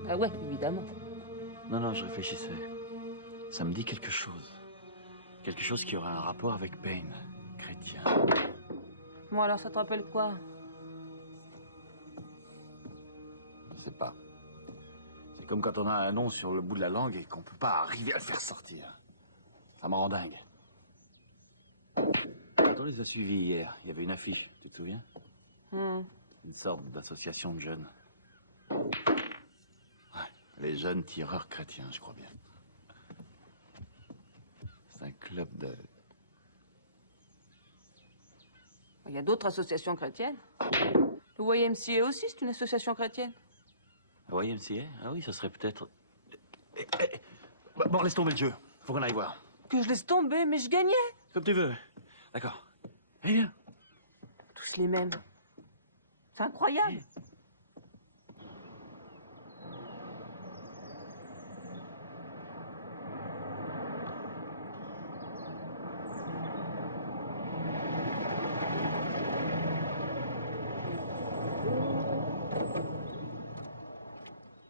Ah ouais, évidemment. Non, non, je réfléchissais. Ça me dit quelque chose. Quelque chose qui aurait un rapport avec Payne. Chrétien. Bon, alors ça te rappelle quoi? Je sais pas. C'est comme quand on a un nom sur le bout de la langue et qu'on peut pas arriver à le faire sortir. Ça me rend dingue. Quand on les a suivis hier, il y avait une affiche, tu te souviens? Une sorte d'association de jeunes. Ouais, les jeunes tireurs chrétiens, je crois bien. C'est un club de... Il y a d'autres associations chrétiennes. Le YMCA aussi, c'est une association chrétienne. Ah, YMCA? Ah oui, ça serait peut-être... Bon, laisse tomber le jeu. Faut qu'on aille voir. Que je laisse tomber, mais je gagnais. Comme tu veux. D'accord. Allez, viens. Tous les mêmes. C'est incroyable.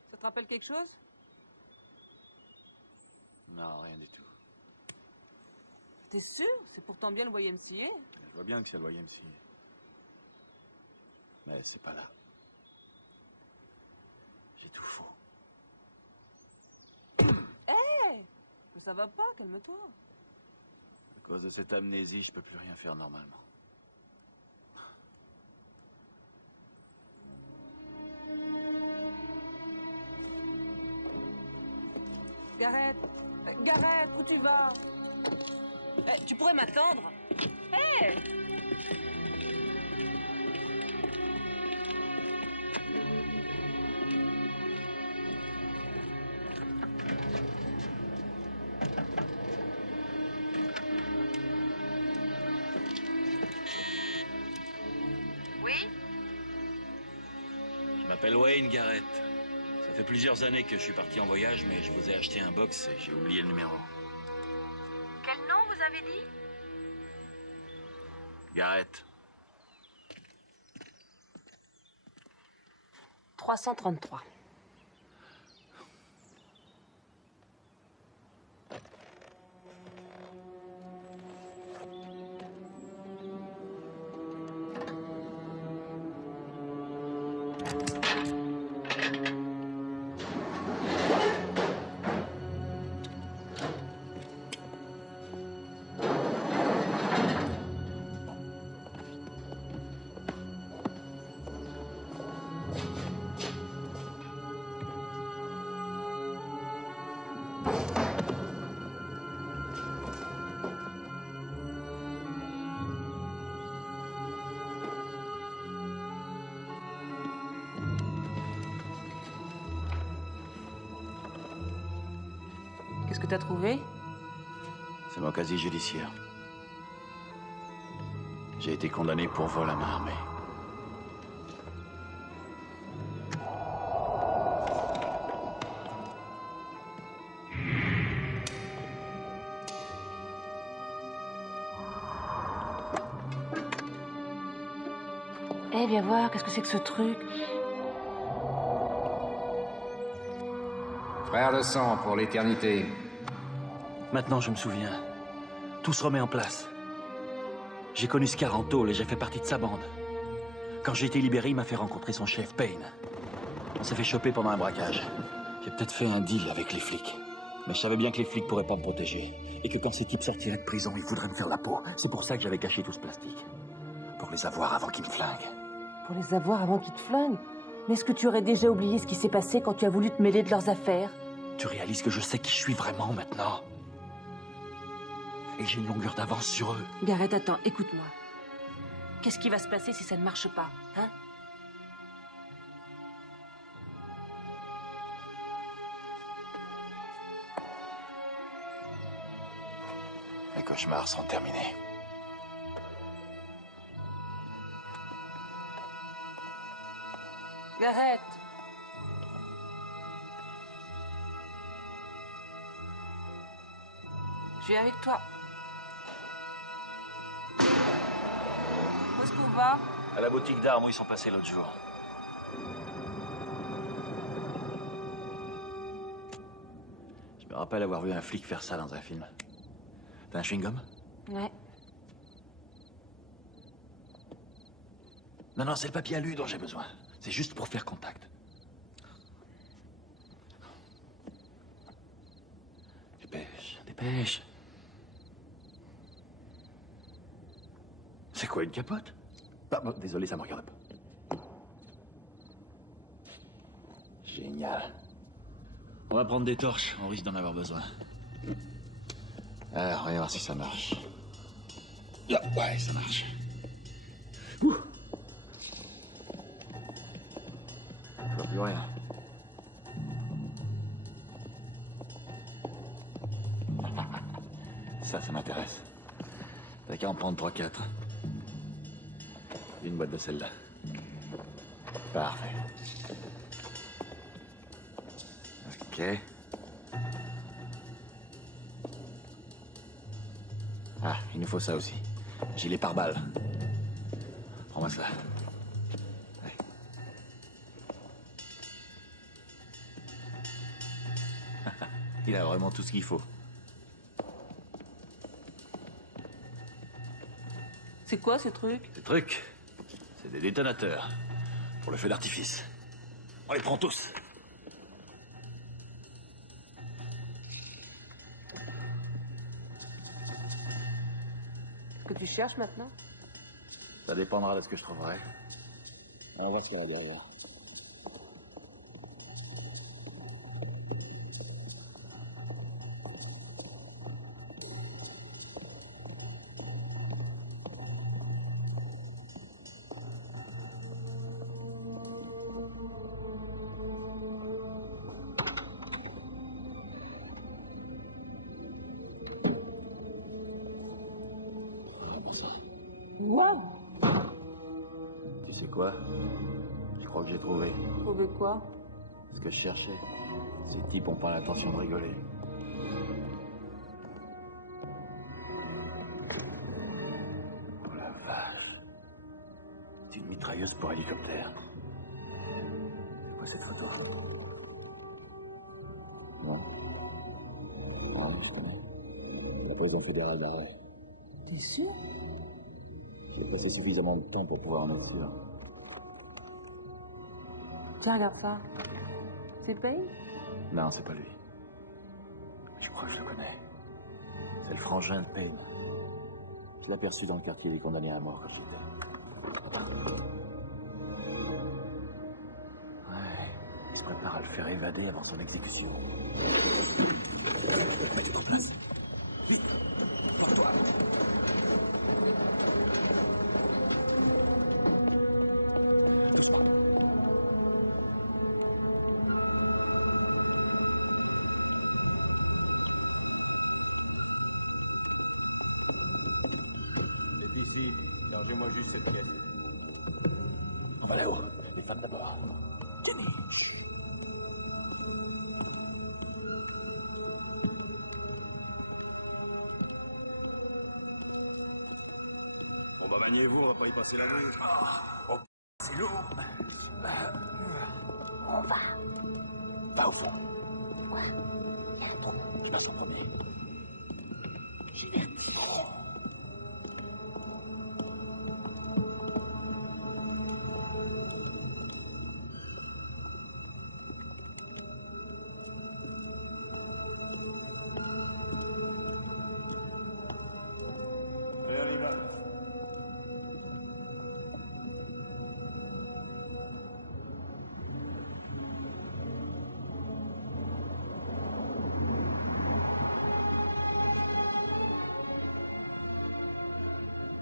Ça te rappelle quelque chose? Non, rien du tout. T'es sûr? C'est pourtant bien le YMCA. Je vois bien que c'est le YMCA. Mais c'est pas là. J'ai tout faux. Hé! Mais ça va pas, calme-toi. À cause de cette amnésie, je peux plus rien faire normalement. Gareth! Gareth, où tu vas? Tu pourrais m'attendre? Hé! Oui? Je m'appelle Wayne Garrett. Ça fait plusieurs années que je suis parti en voyage, mais je vous ai acheté un box et j'ai oublié le numéro. Quel nom vous avez dit? Garrett. 333. Qu'est-ce que t'as trouvé? C'est mon casier judiciaire. J'ai été condamné pour vol à main armée. Eh, viens voir, qu'est-ce que c'est que ce truc? Frère de sang pour l'éternité. Maintenant, je me souviens. Tout se remet en place. J'ai connu Scar en tôle et j'ai fait partie de sa bande. Quand j'ai été libéré, il m'a fait rencontrer son chef, Payne. On s'est fait choper pendant un braquage. J'ai peut-être fait un deal avec les flics. Mais je savais bien que les flics pourraient pas me protéger. Et que quand ces types sortiraient de prison, ils voudraient me faire la peau. C'est pour ça que j'avais caché tout ce plastique. Pour les avoir avant qu'ils me flinguent. Pour les avoir avant qu'ils te flinguent? Mais est-ce que tu aurais déjà oublié ce qui s'est passé quand tu as voulu te mêler de leurs affaires? Tu réalises que je sais qui je suis vraiment maintenant? Et j'ai une longueur d'avance sur eux. Garrett, attends, écoute-moi. Qu'est-ce qui va se passer si ça ne marche pas, hein? Les cauchemars sont terminés. Garrett! Je viens avec toi. Où est-ce qu'on va? À la boutique d'armes où ils sont passés l'autre jour. Je me rappelle avoir vu un flic faire ça dans un film. T'as un chewing-gum? Ouais. Non, c'est le papier alu dont j'ai besoin. C'est juste pour faire contact. Dépêche. C'est quoi, une capote? Ah, bon, désolé, ça me regarde pas. Génial. On va prendre des torches, on risque d'en avoir besoin. Alors, on va voir si ça marche. Ah, ouais, ça marche. Ouh! Je vois plus rien. Ça m'intéresse. T'as qu'à en prendre 3-4. Une boîte de celle-là. Parfait. Ok. Ah, il nous faut ça aussi. Gilet pare-balles. Prends-moi ça. Ouais. Il a vraiment tout ce qu'il faut. C'est quoi ce truc? Ces trucs, c'est des détonateurs. Pour le feu d'artifice. On les prend tous. Est-ce que tu cherches maintenant? Ça dépendra de ce que je trouverai. Allons voir ce qu'il y a là derrière. Ah, bon sang. Waouh! Tu sais quoi? Je crois que j'ai trouvé. Trouvé quoi? Ce que je cherchais. Ces types ont pas l'intention de rigoler. Oh la vache. C'est une mitrailleuse pour hélicoptère. C'est quoi cette photo? Tu vois? Ah oui, je connais. C'est la prison fédérale d'Harley. T'es sûr? J'y ai passé suffisamment de temps pour pouvoir en être sûr. Tiens, regarde ça. C'est Payne? Non, c'est pas lui. Je crois que je le connais. C'est le frangin de Payne. Je l'ai aperçu dans le quartier des condamnés à mort quand j'y étais. Attends. Ouais, il se prépare à le faire évader avant son exécution. Mets tout en place. Vite! Bloque-toi! Doucement. On va là-haut. Les femmes d'abord. Jenny, chut. Bon bah maniez-vous, on va pas y passer la nuit. Oh, c'est lourd. On va. Va au fond. Quoi? Il y a un trou. Je passe en premier. J'ai le vertige. Allez, on y va.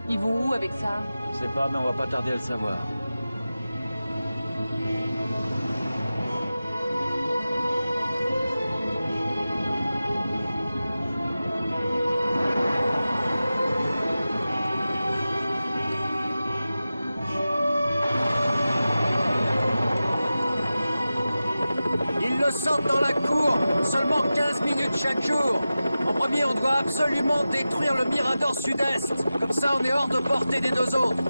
Ils vont où avec ça? Je sais pas, mais on va pas tarder à le savoir. Ils le sortent dans la cour. Seulement 15 minutes chaque jour. En premier, on doit absolument détruire le Mirador Sud-Est. Comme ça, on est hors de portée des deux autres.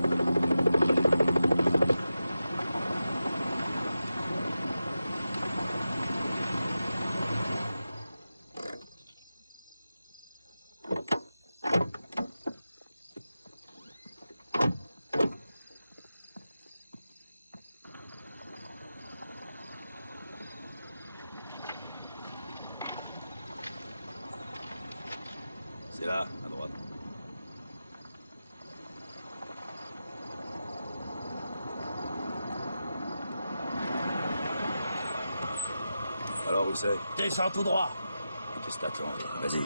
C'est là, à droite. Alors, où c'est? Descends tout droit. Qu'est-ce que t'attends? Vas-y.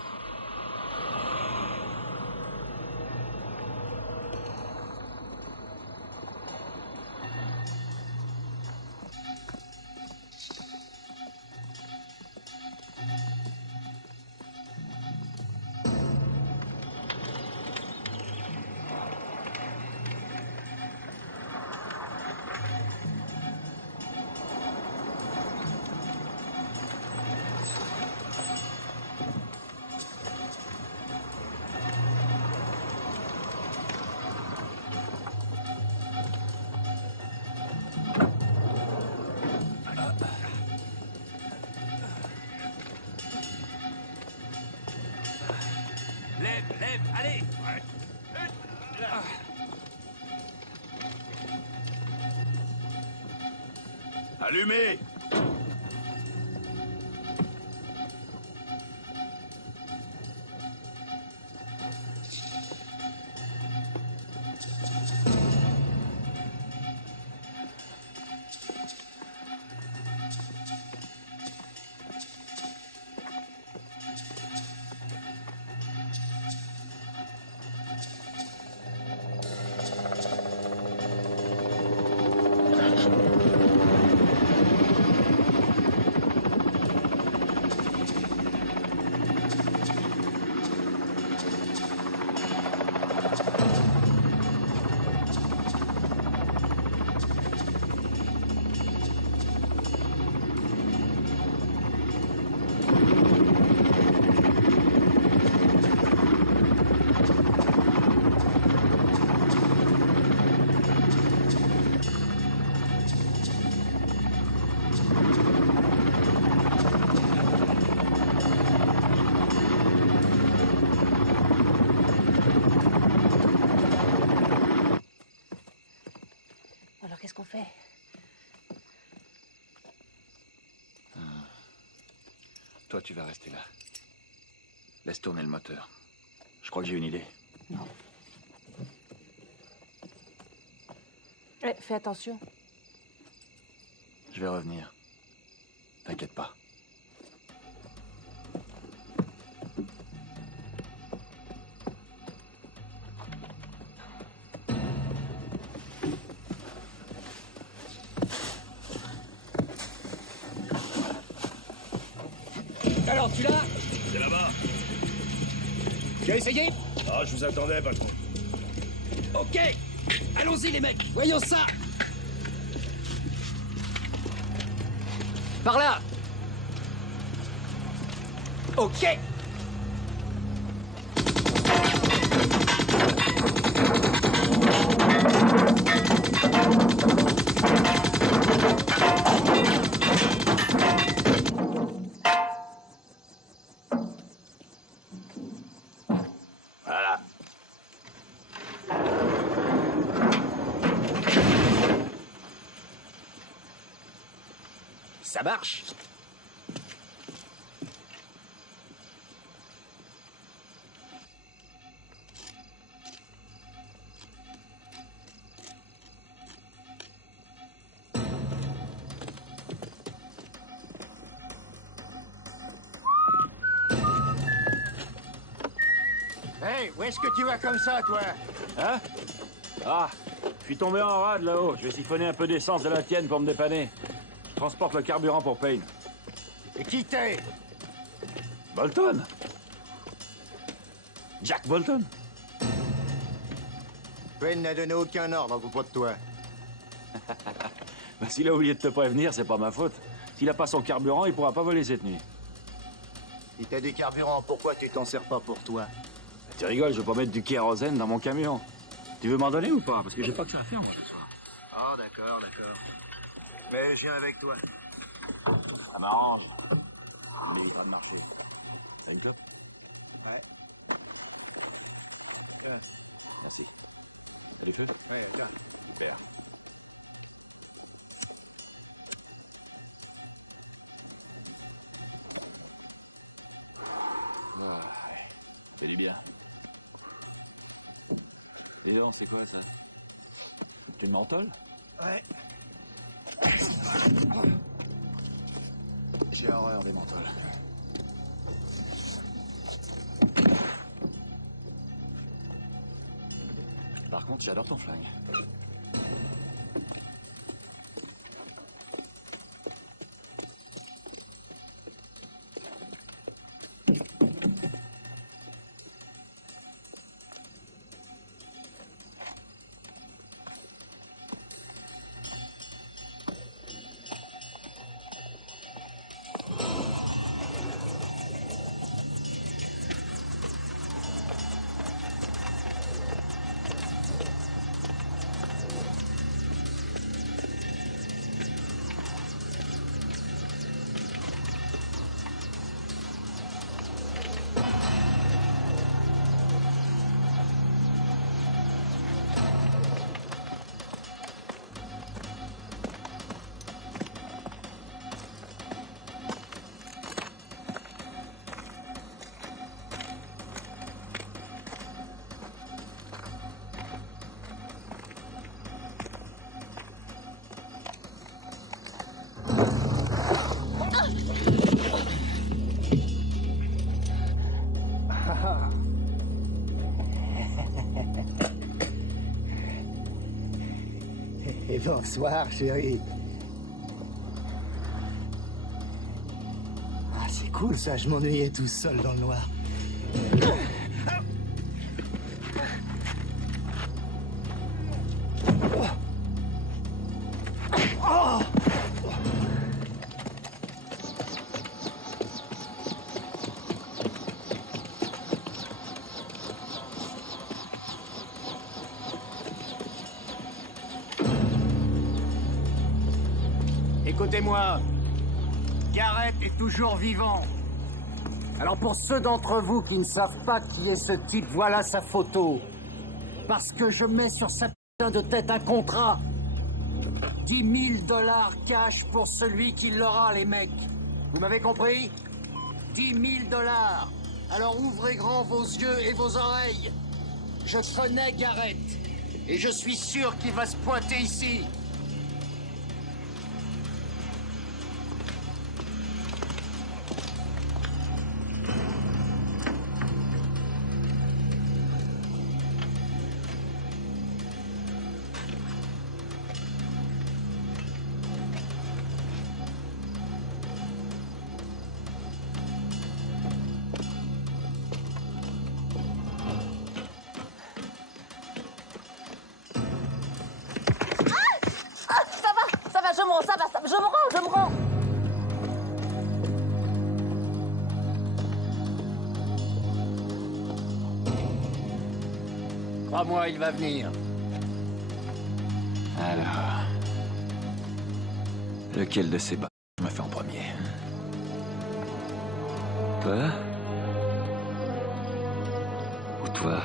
Lève, lève, allez. Allumez! Alors qu'est-ce qu'on fait? Toi, tu vas rester là. Laisse tourner le moteur. Je crois que j'ai une idée. Eh, fais attention. Je vais revenir. T'inquiète pas. Alors, tu l'as? C'est là-bas. Tu as essayé? Ah, je vous attendais, patron. Ok. Allons-y, les mecs. Voyons ça. Par là! Ok. Voilà. Ça marche! Hey, où est-ce que tu vas comme ça, toi? Hein? Ah, je suis tombé en rade là-haut. Je vais siphonner un peu d'essence de la tienne pour me dépanner. Je transporte le carburant pour Payne. Et qui t'es? Bolton? Jack Bolton? Payne n'a donné aucun ordre à propos de toi. Bah, s'il a oublié de te prévenir, c'est pas ma faute. S'il a pas son carburant, il pourra pas voler cette nuit. Si t'as du carburant, pourquoi tu t'en sers pas pour toi? Tu rigoles, je vais pas mettre du kérosène dans mon camion. Tu veux m'en donner ou pas? Parce que j'ai pas que ça à faire, moi, ce soir. Oh, d'accord, d'accord. Mais je viens avec toi. Ça m'arrange. Ça m'évitera de marcher. T'as une clope? Ouais. Tiens. Merci. T'as du feu? Ouais, tiens. Super. Ah, ouais. Ça fait du bien. Dis donc, c'est quoi ça? Tu une menthol? Ouais. J'ai horreur des menthols. Par contre, j'adore ton flingue. Et bonsoir, chérie. Ah, c'est cool ça, je m'ennuyais tout seul dans le noir. Écoutez-moi, Garrett est toujours vivant. Alors pour ceux d'entre vous qui ne savent pas qui est ce type, voilà sa photo. Parce que je mets sur sa putain de tête un contrat. 10 000 $ cash pour celui qui l'aura, les mecs. Vous m'avez compris? 10 000 $. Alors ouvrez grand vos yeux et vos oreilles. Je connais Garrett. Et je suis sûr qu'il va se pointer ici. Ça va, je me rends, ça va, je me rends. Crois-moi, il va venir. Alors... Lequel de ces bâtards m'a fait en premier? Toi? Ou toi?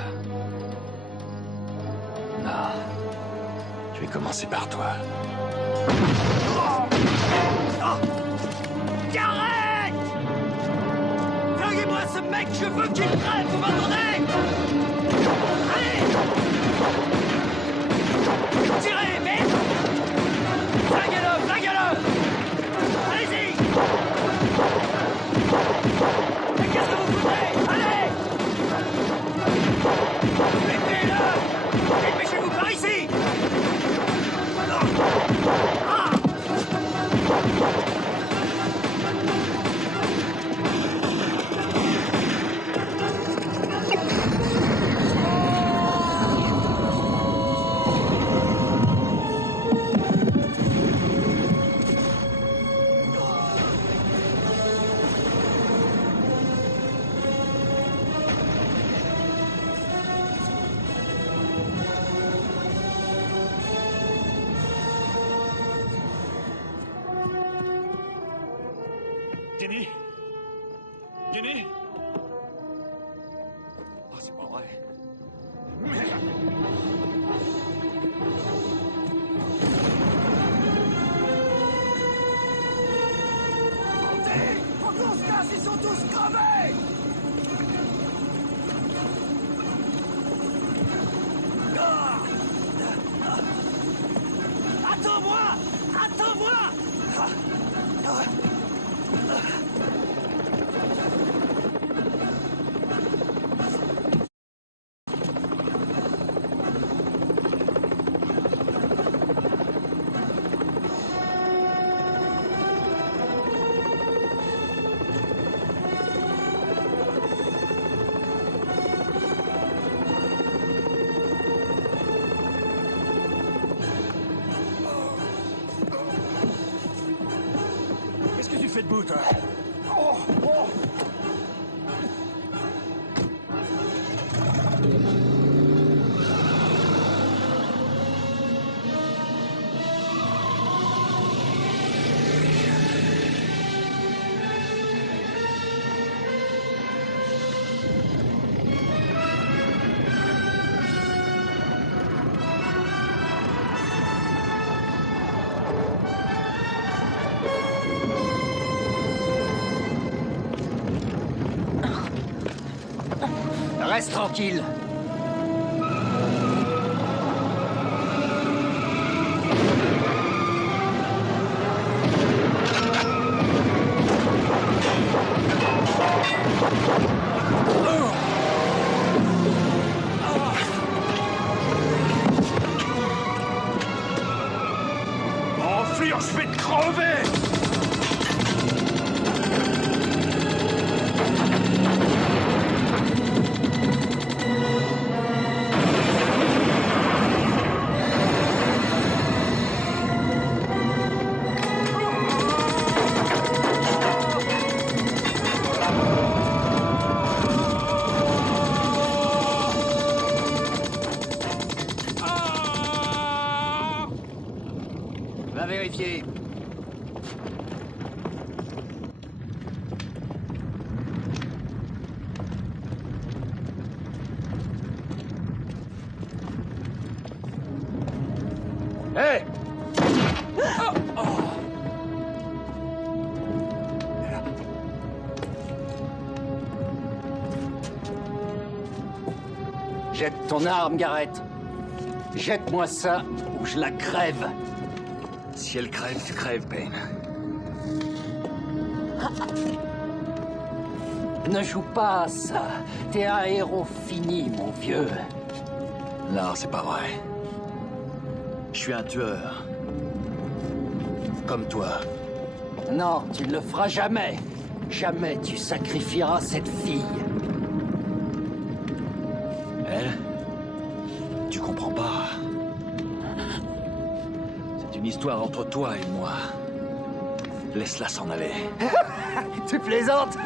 Non. Je vais commencer par toi. Arrête! Flinguez-moi ce mec, je veux qu'il crève, vous m'entendez? Allez! Tirez, mais... Flinguez-le, flinguez-le! Allez-y! Mais qu'est-ce que vous foutez? Allez! Mettez-le! Dépêchez-vous par ici! Ah! Jenny? Jenny? Oh, c'est pas vrai. Merde! Montez! Faut qu'on se casse, ils sont tous crevés! Ah! Attends-moi! Attends-moi! Ah! Ah! Qu'est-ce que tu fais debout, toi? Oh! Oh! Reste tranquille. Enflure, je vais te crever! Va vérifier. Hé! Jette ton arme, Garrett. Jette-moi ça ou je la crève. Si elle crève, tu crèves, Payne. Ne joue pas à ça. T'es un héros fini, mon vieux. Non, c'est pas vrai. Je suis un tueur. Comme toi. Non, tu ne le feras jamais. Jamais tu sacrifieras cette fille. Elle? Tu comprends pas. C'est une histoire entre toi et moi. Laisse-la s'en aller. Tu plaisantes?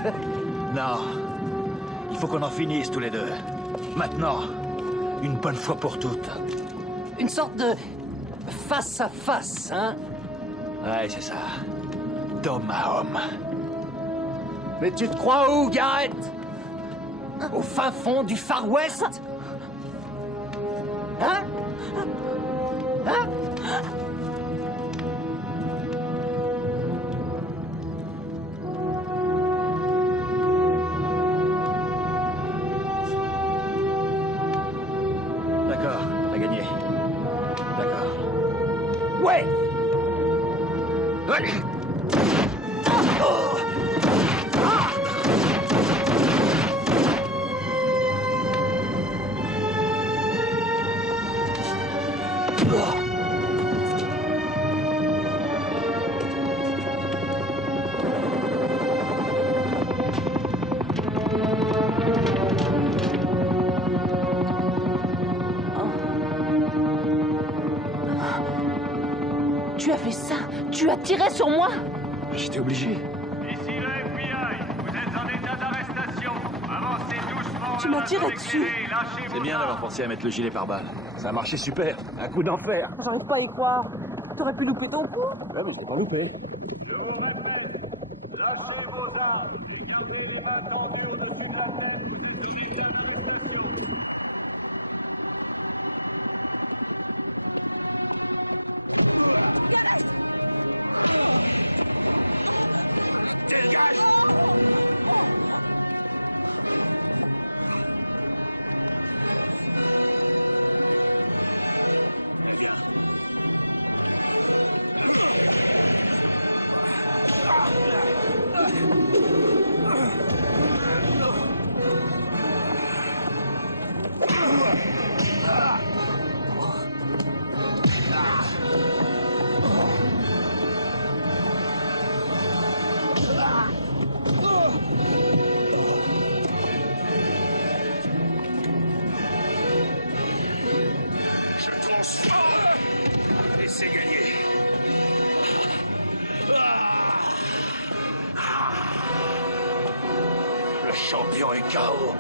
Non. Il faut qu'on en finisse tous les deux. Maintenant. Une bonne fois pour toutes. Une sorte de face à face, hein? Ouais, c'est ça. D'homme à homme. Mais tu te crois où, Garrett? Au fin fond du Far West? Hein? Hein? D'accord, t'as gagné. D'accord. Ouais! Ouais. Tu as fait ça? Tu as tiré sur moi? J'étais obligé. Ici le FBI, vous êtes en état d'arrestation. Avancez doucement. Tu m'as tiré dessus. C'est bien d'avoir pensé à mettre le gilet pare-balles. Ça a marché super. Un coup d'enfer. J'arrive pas à y croire. T'aurais pu louper ton coup. Ouais, mais je l'ai pas loupé. Je vous répète, lâchez vos armes et gardez les mains tendues au-dessus de la tête. Vous êtes en état d'arrestation. Garrett! Dégage! Eh bien. Je transforme et c'est gagné. Le champion est KO.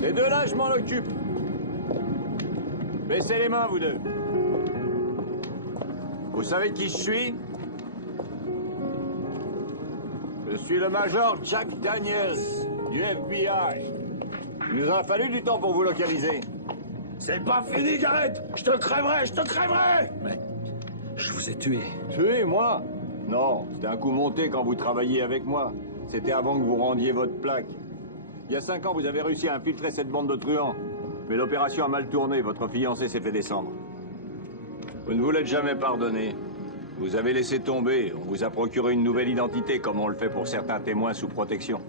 Ces deux-là, je m'en occupe. Baissez les mains, vous deux. Vous savez qui je suis? Je suis le Major Jack Daniels, du FBI. Il nous a fallu du temps pour vous localiser. C'est pas fini, Garrett. Je te crèverai, je te crèverai. Mais je vous ai tué. Tué, moi? Non, c'était un coup monté quand vous travailliez avec moi. C'était avant que vous rendiez votre plaque. Il y a 5 ans, vous avez réussi à infiltrer cette bande de truands. Mais l'opération a mal tourné, votre fiancé s'est fait descendre. Vous ne vous l'êtes jamais pardonné. Vous avez laissé tomber, on vous a procuré une nouvelle identité, comme on le fait pour certains témoins sous protection.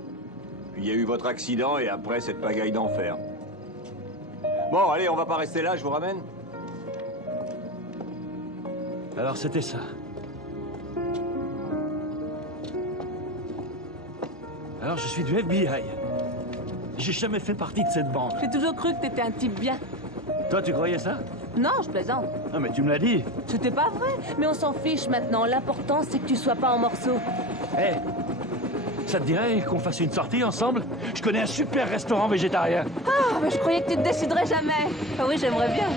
Puis il y a eu votre accident et après cette pagaille d'enfer. Bon, allez, on va pas rester là, je vous ramène. Alors c'était ça. Alors je suis du FBI. J'ai jamais fait partie de cette bande. J'ai toujours cru que t'étais un type bien. Toi, tu croyais ça? Non, je plaisante. Non, mais tu me l'as dit. C'était pas vrai. Mais on s'en fiche maintenant. L'important, c'est que tu sois pas en morceaux. Hé, ça te dirait qu'on fasse une sortie ensemble? Je connais un super restaurant végétarien. Ah, mais je croyais que tu te déciderais jamais. Ah oui, j'aimerais bien.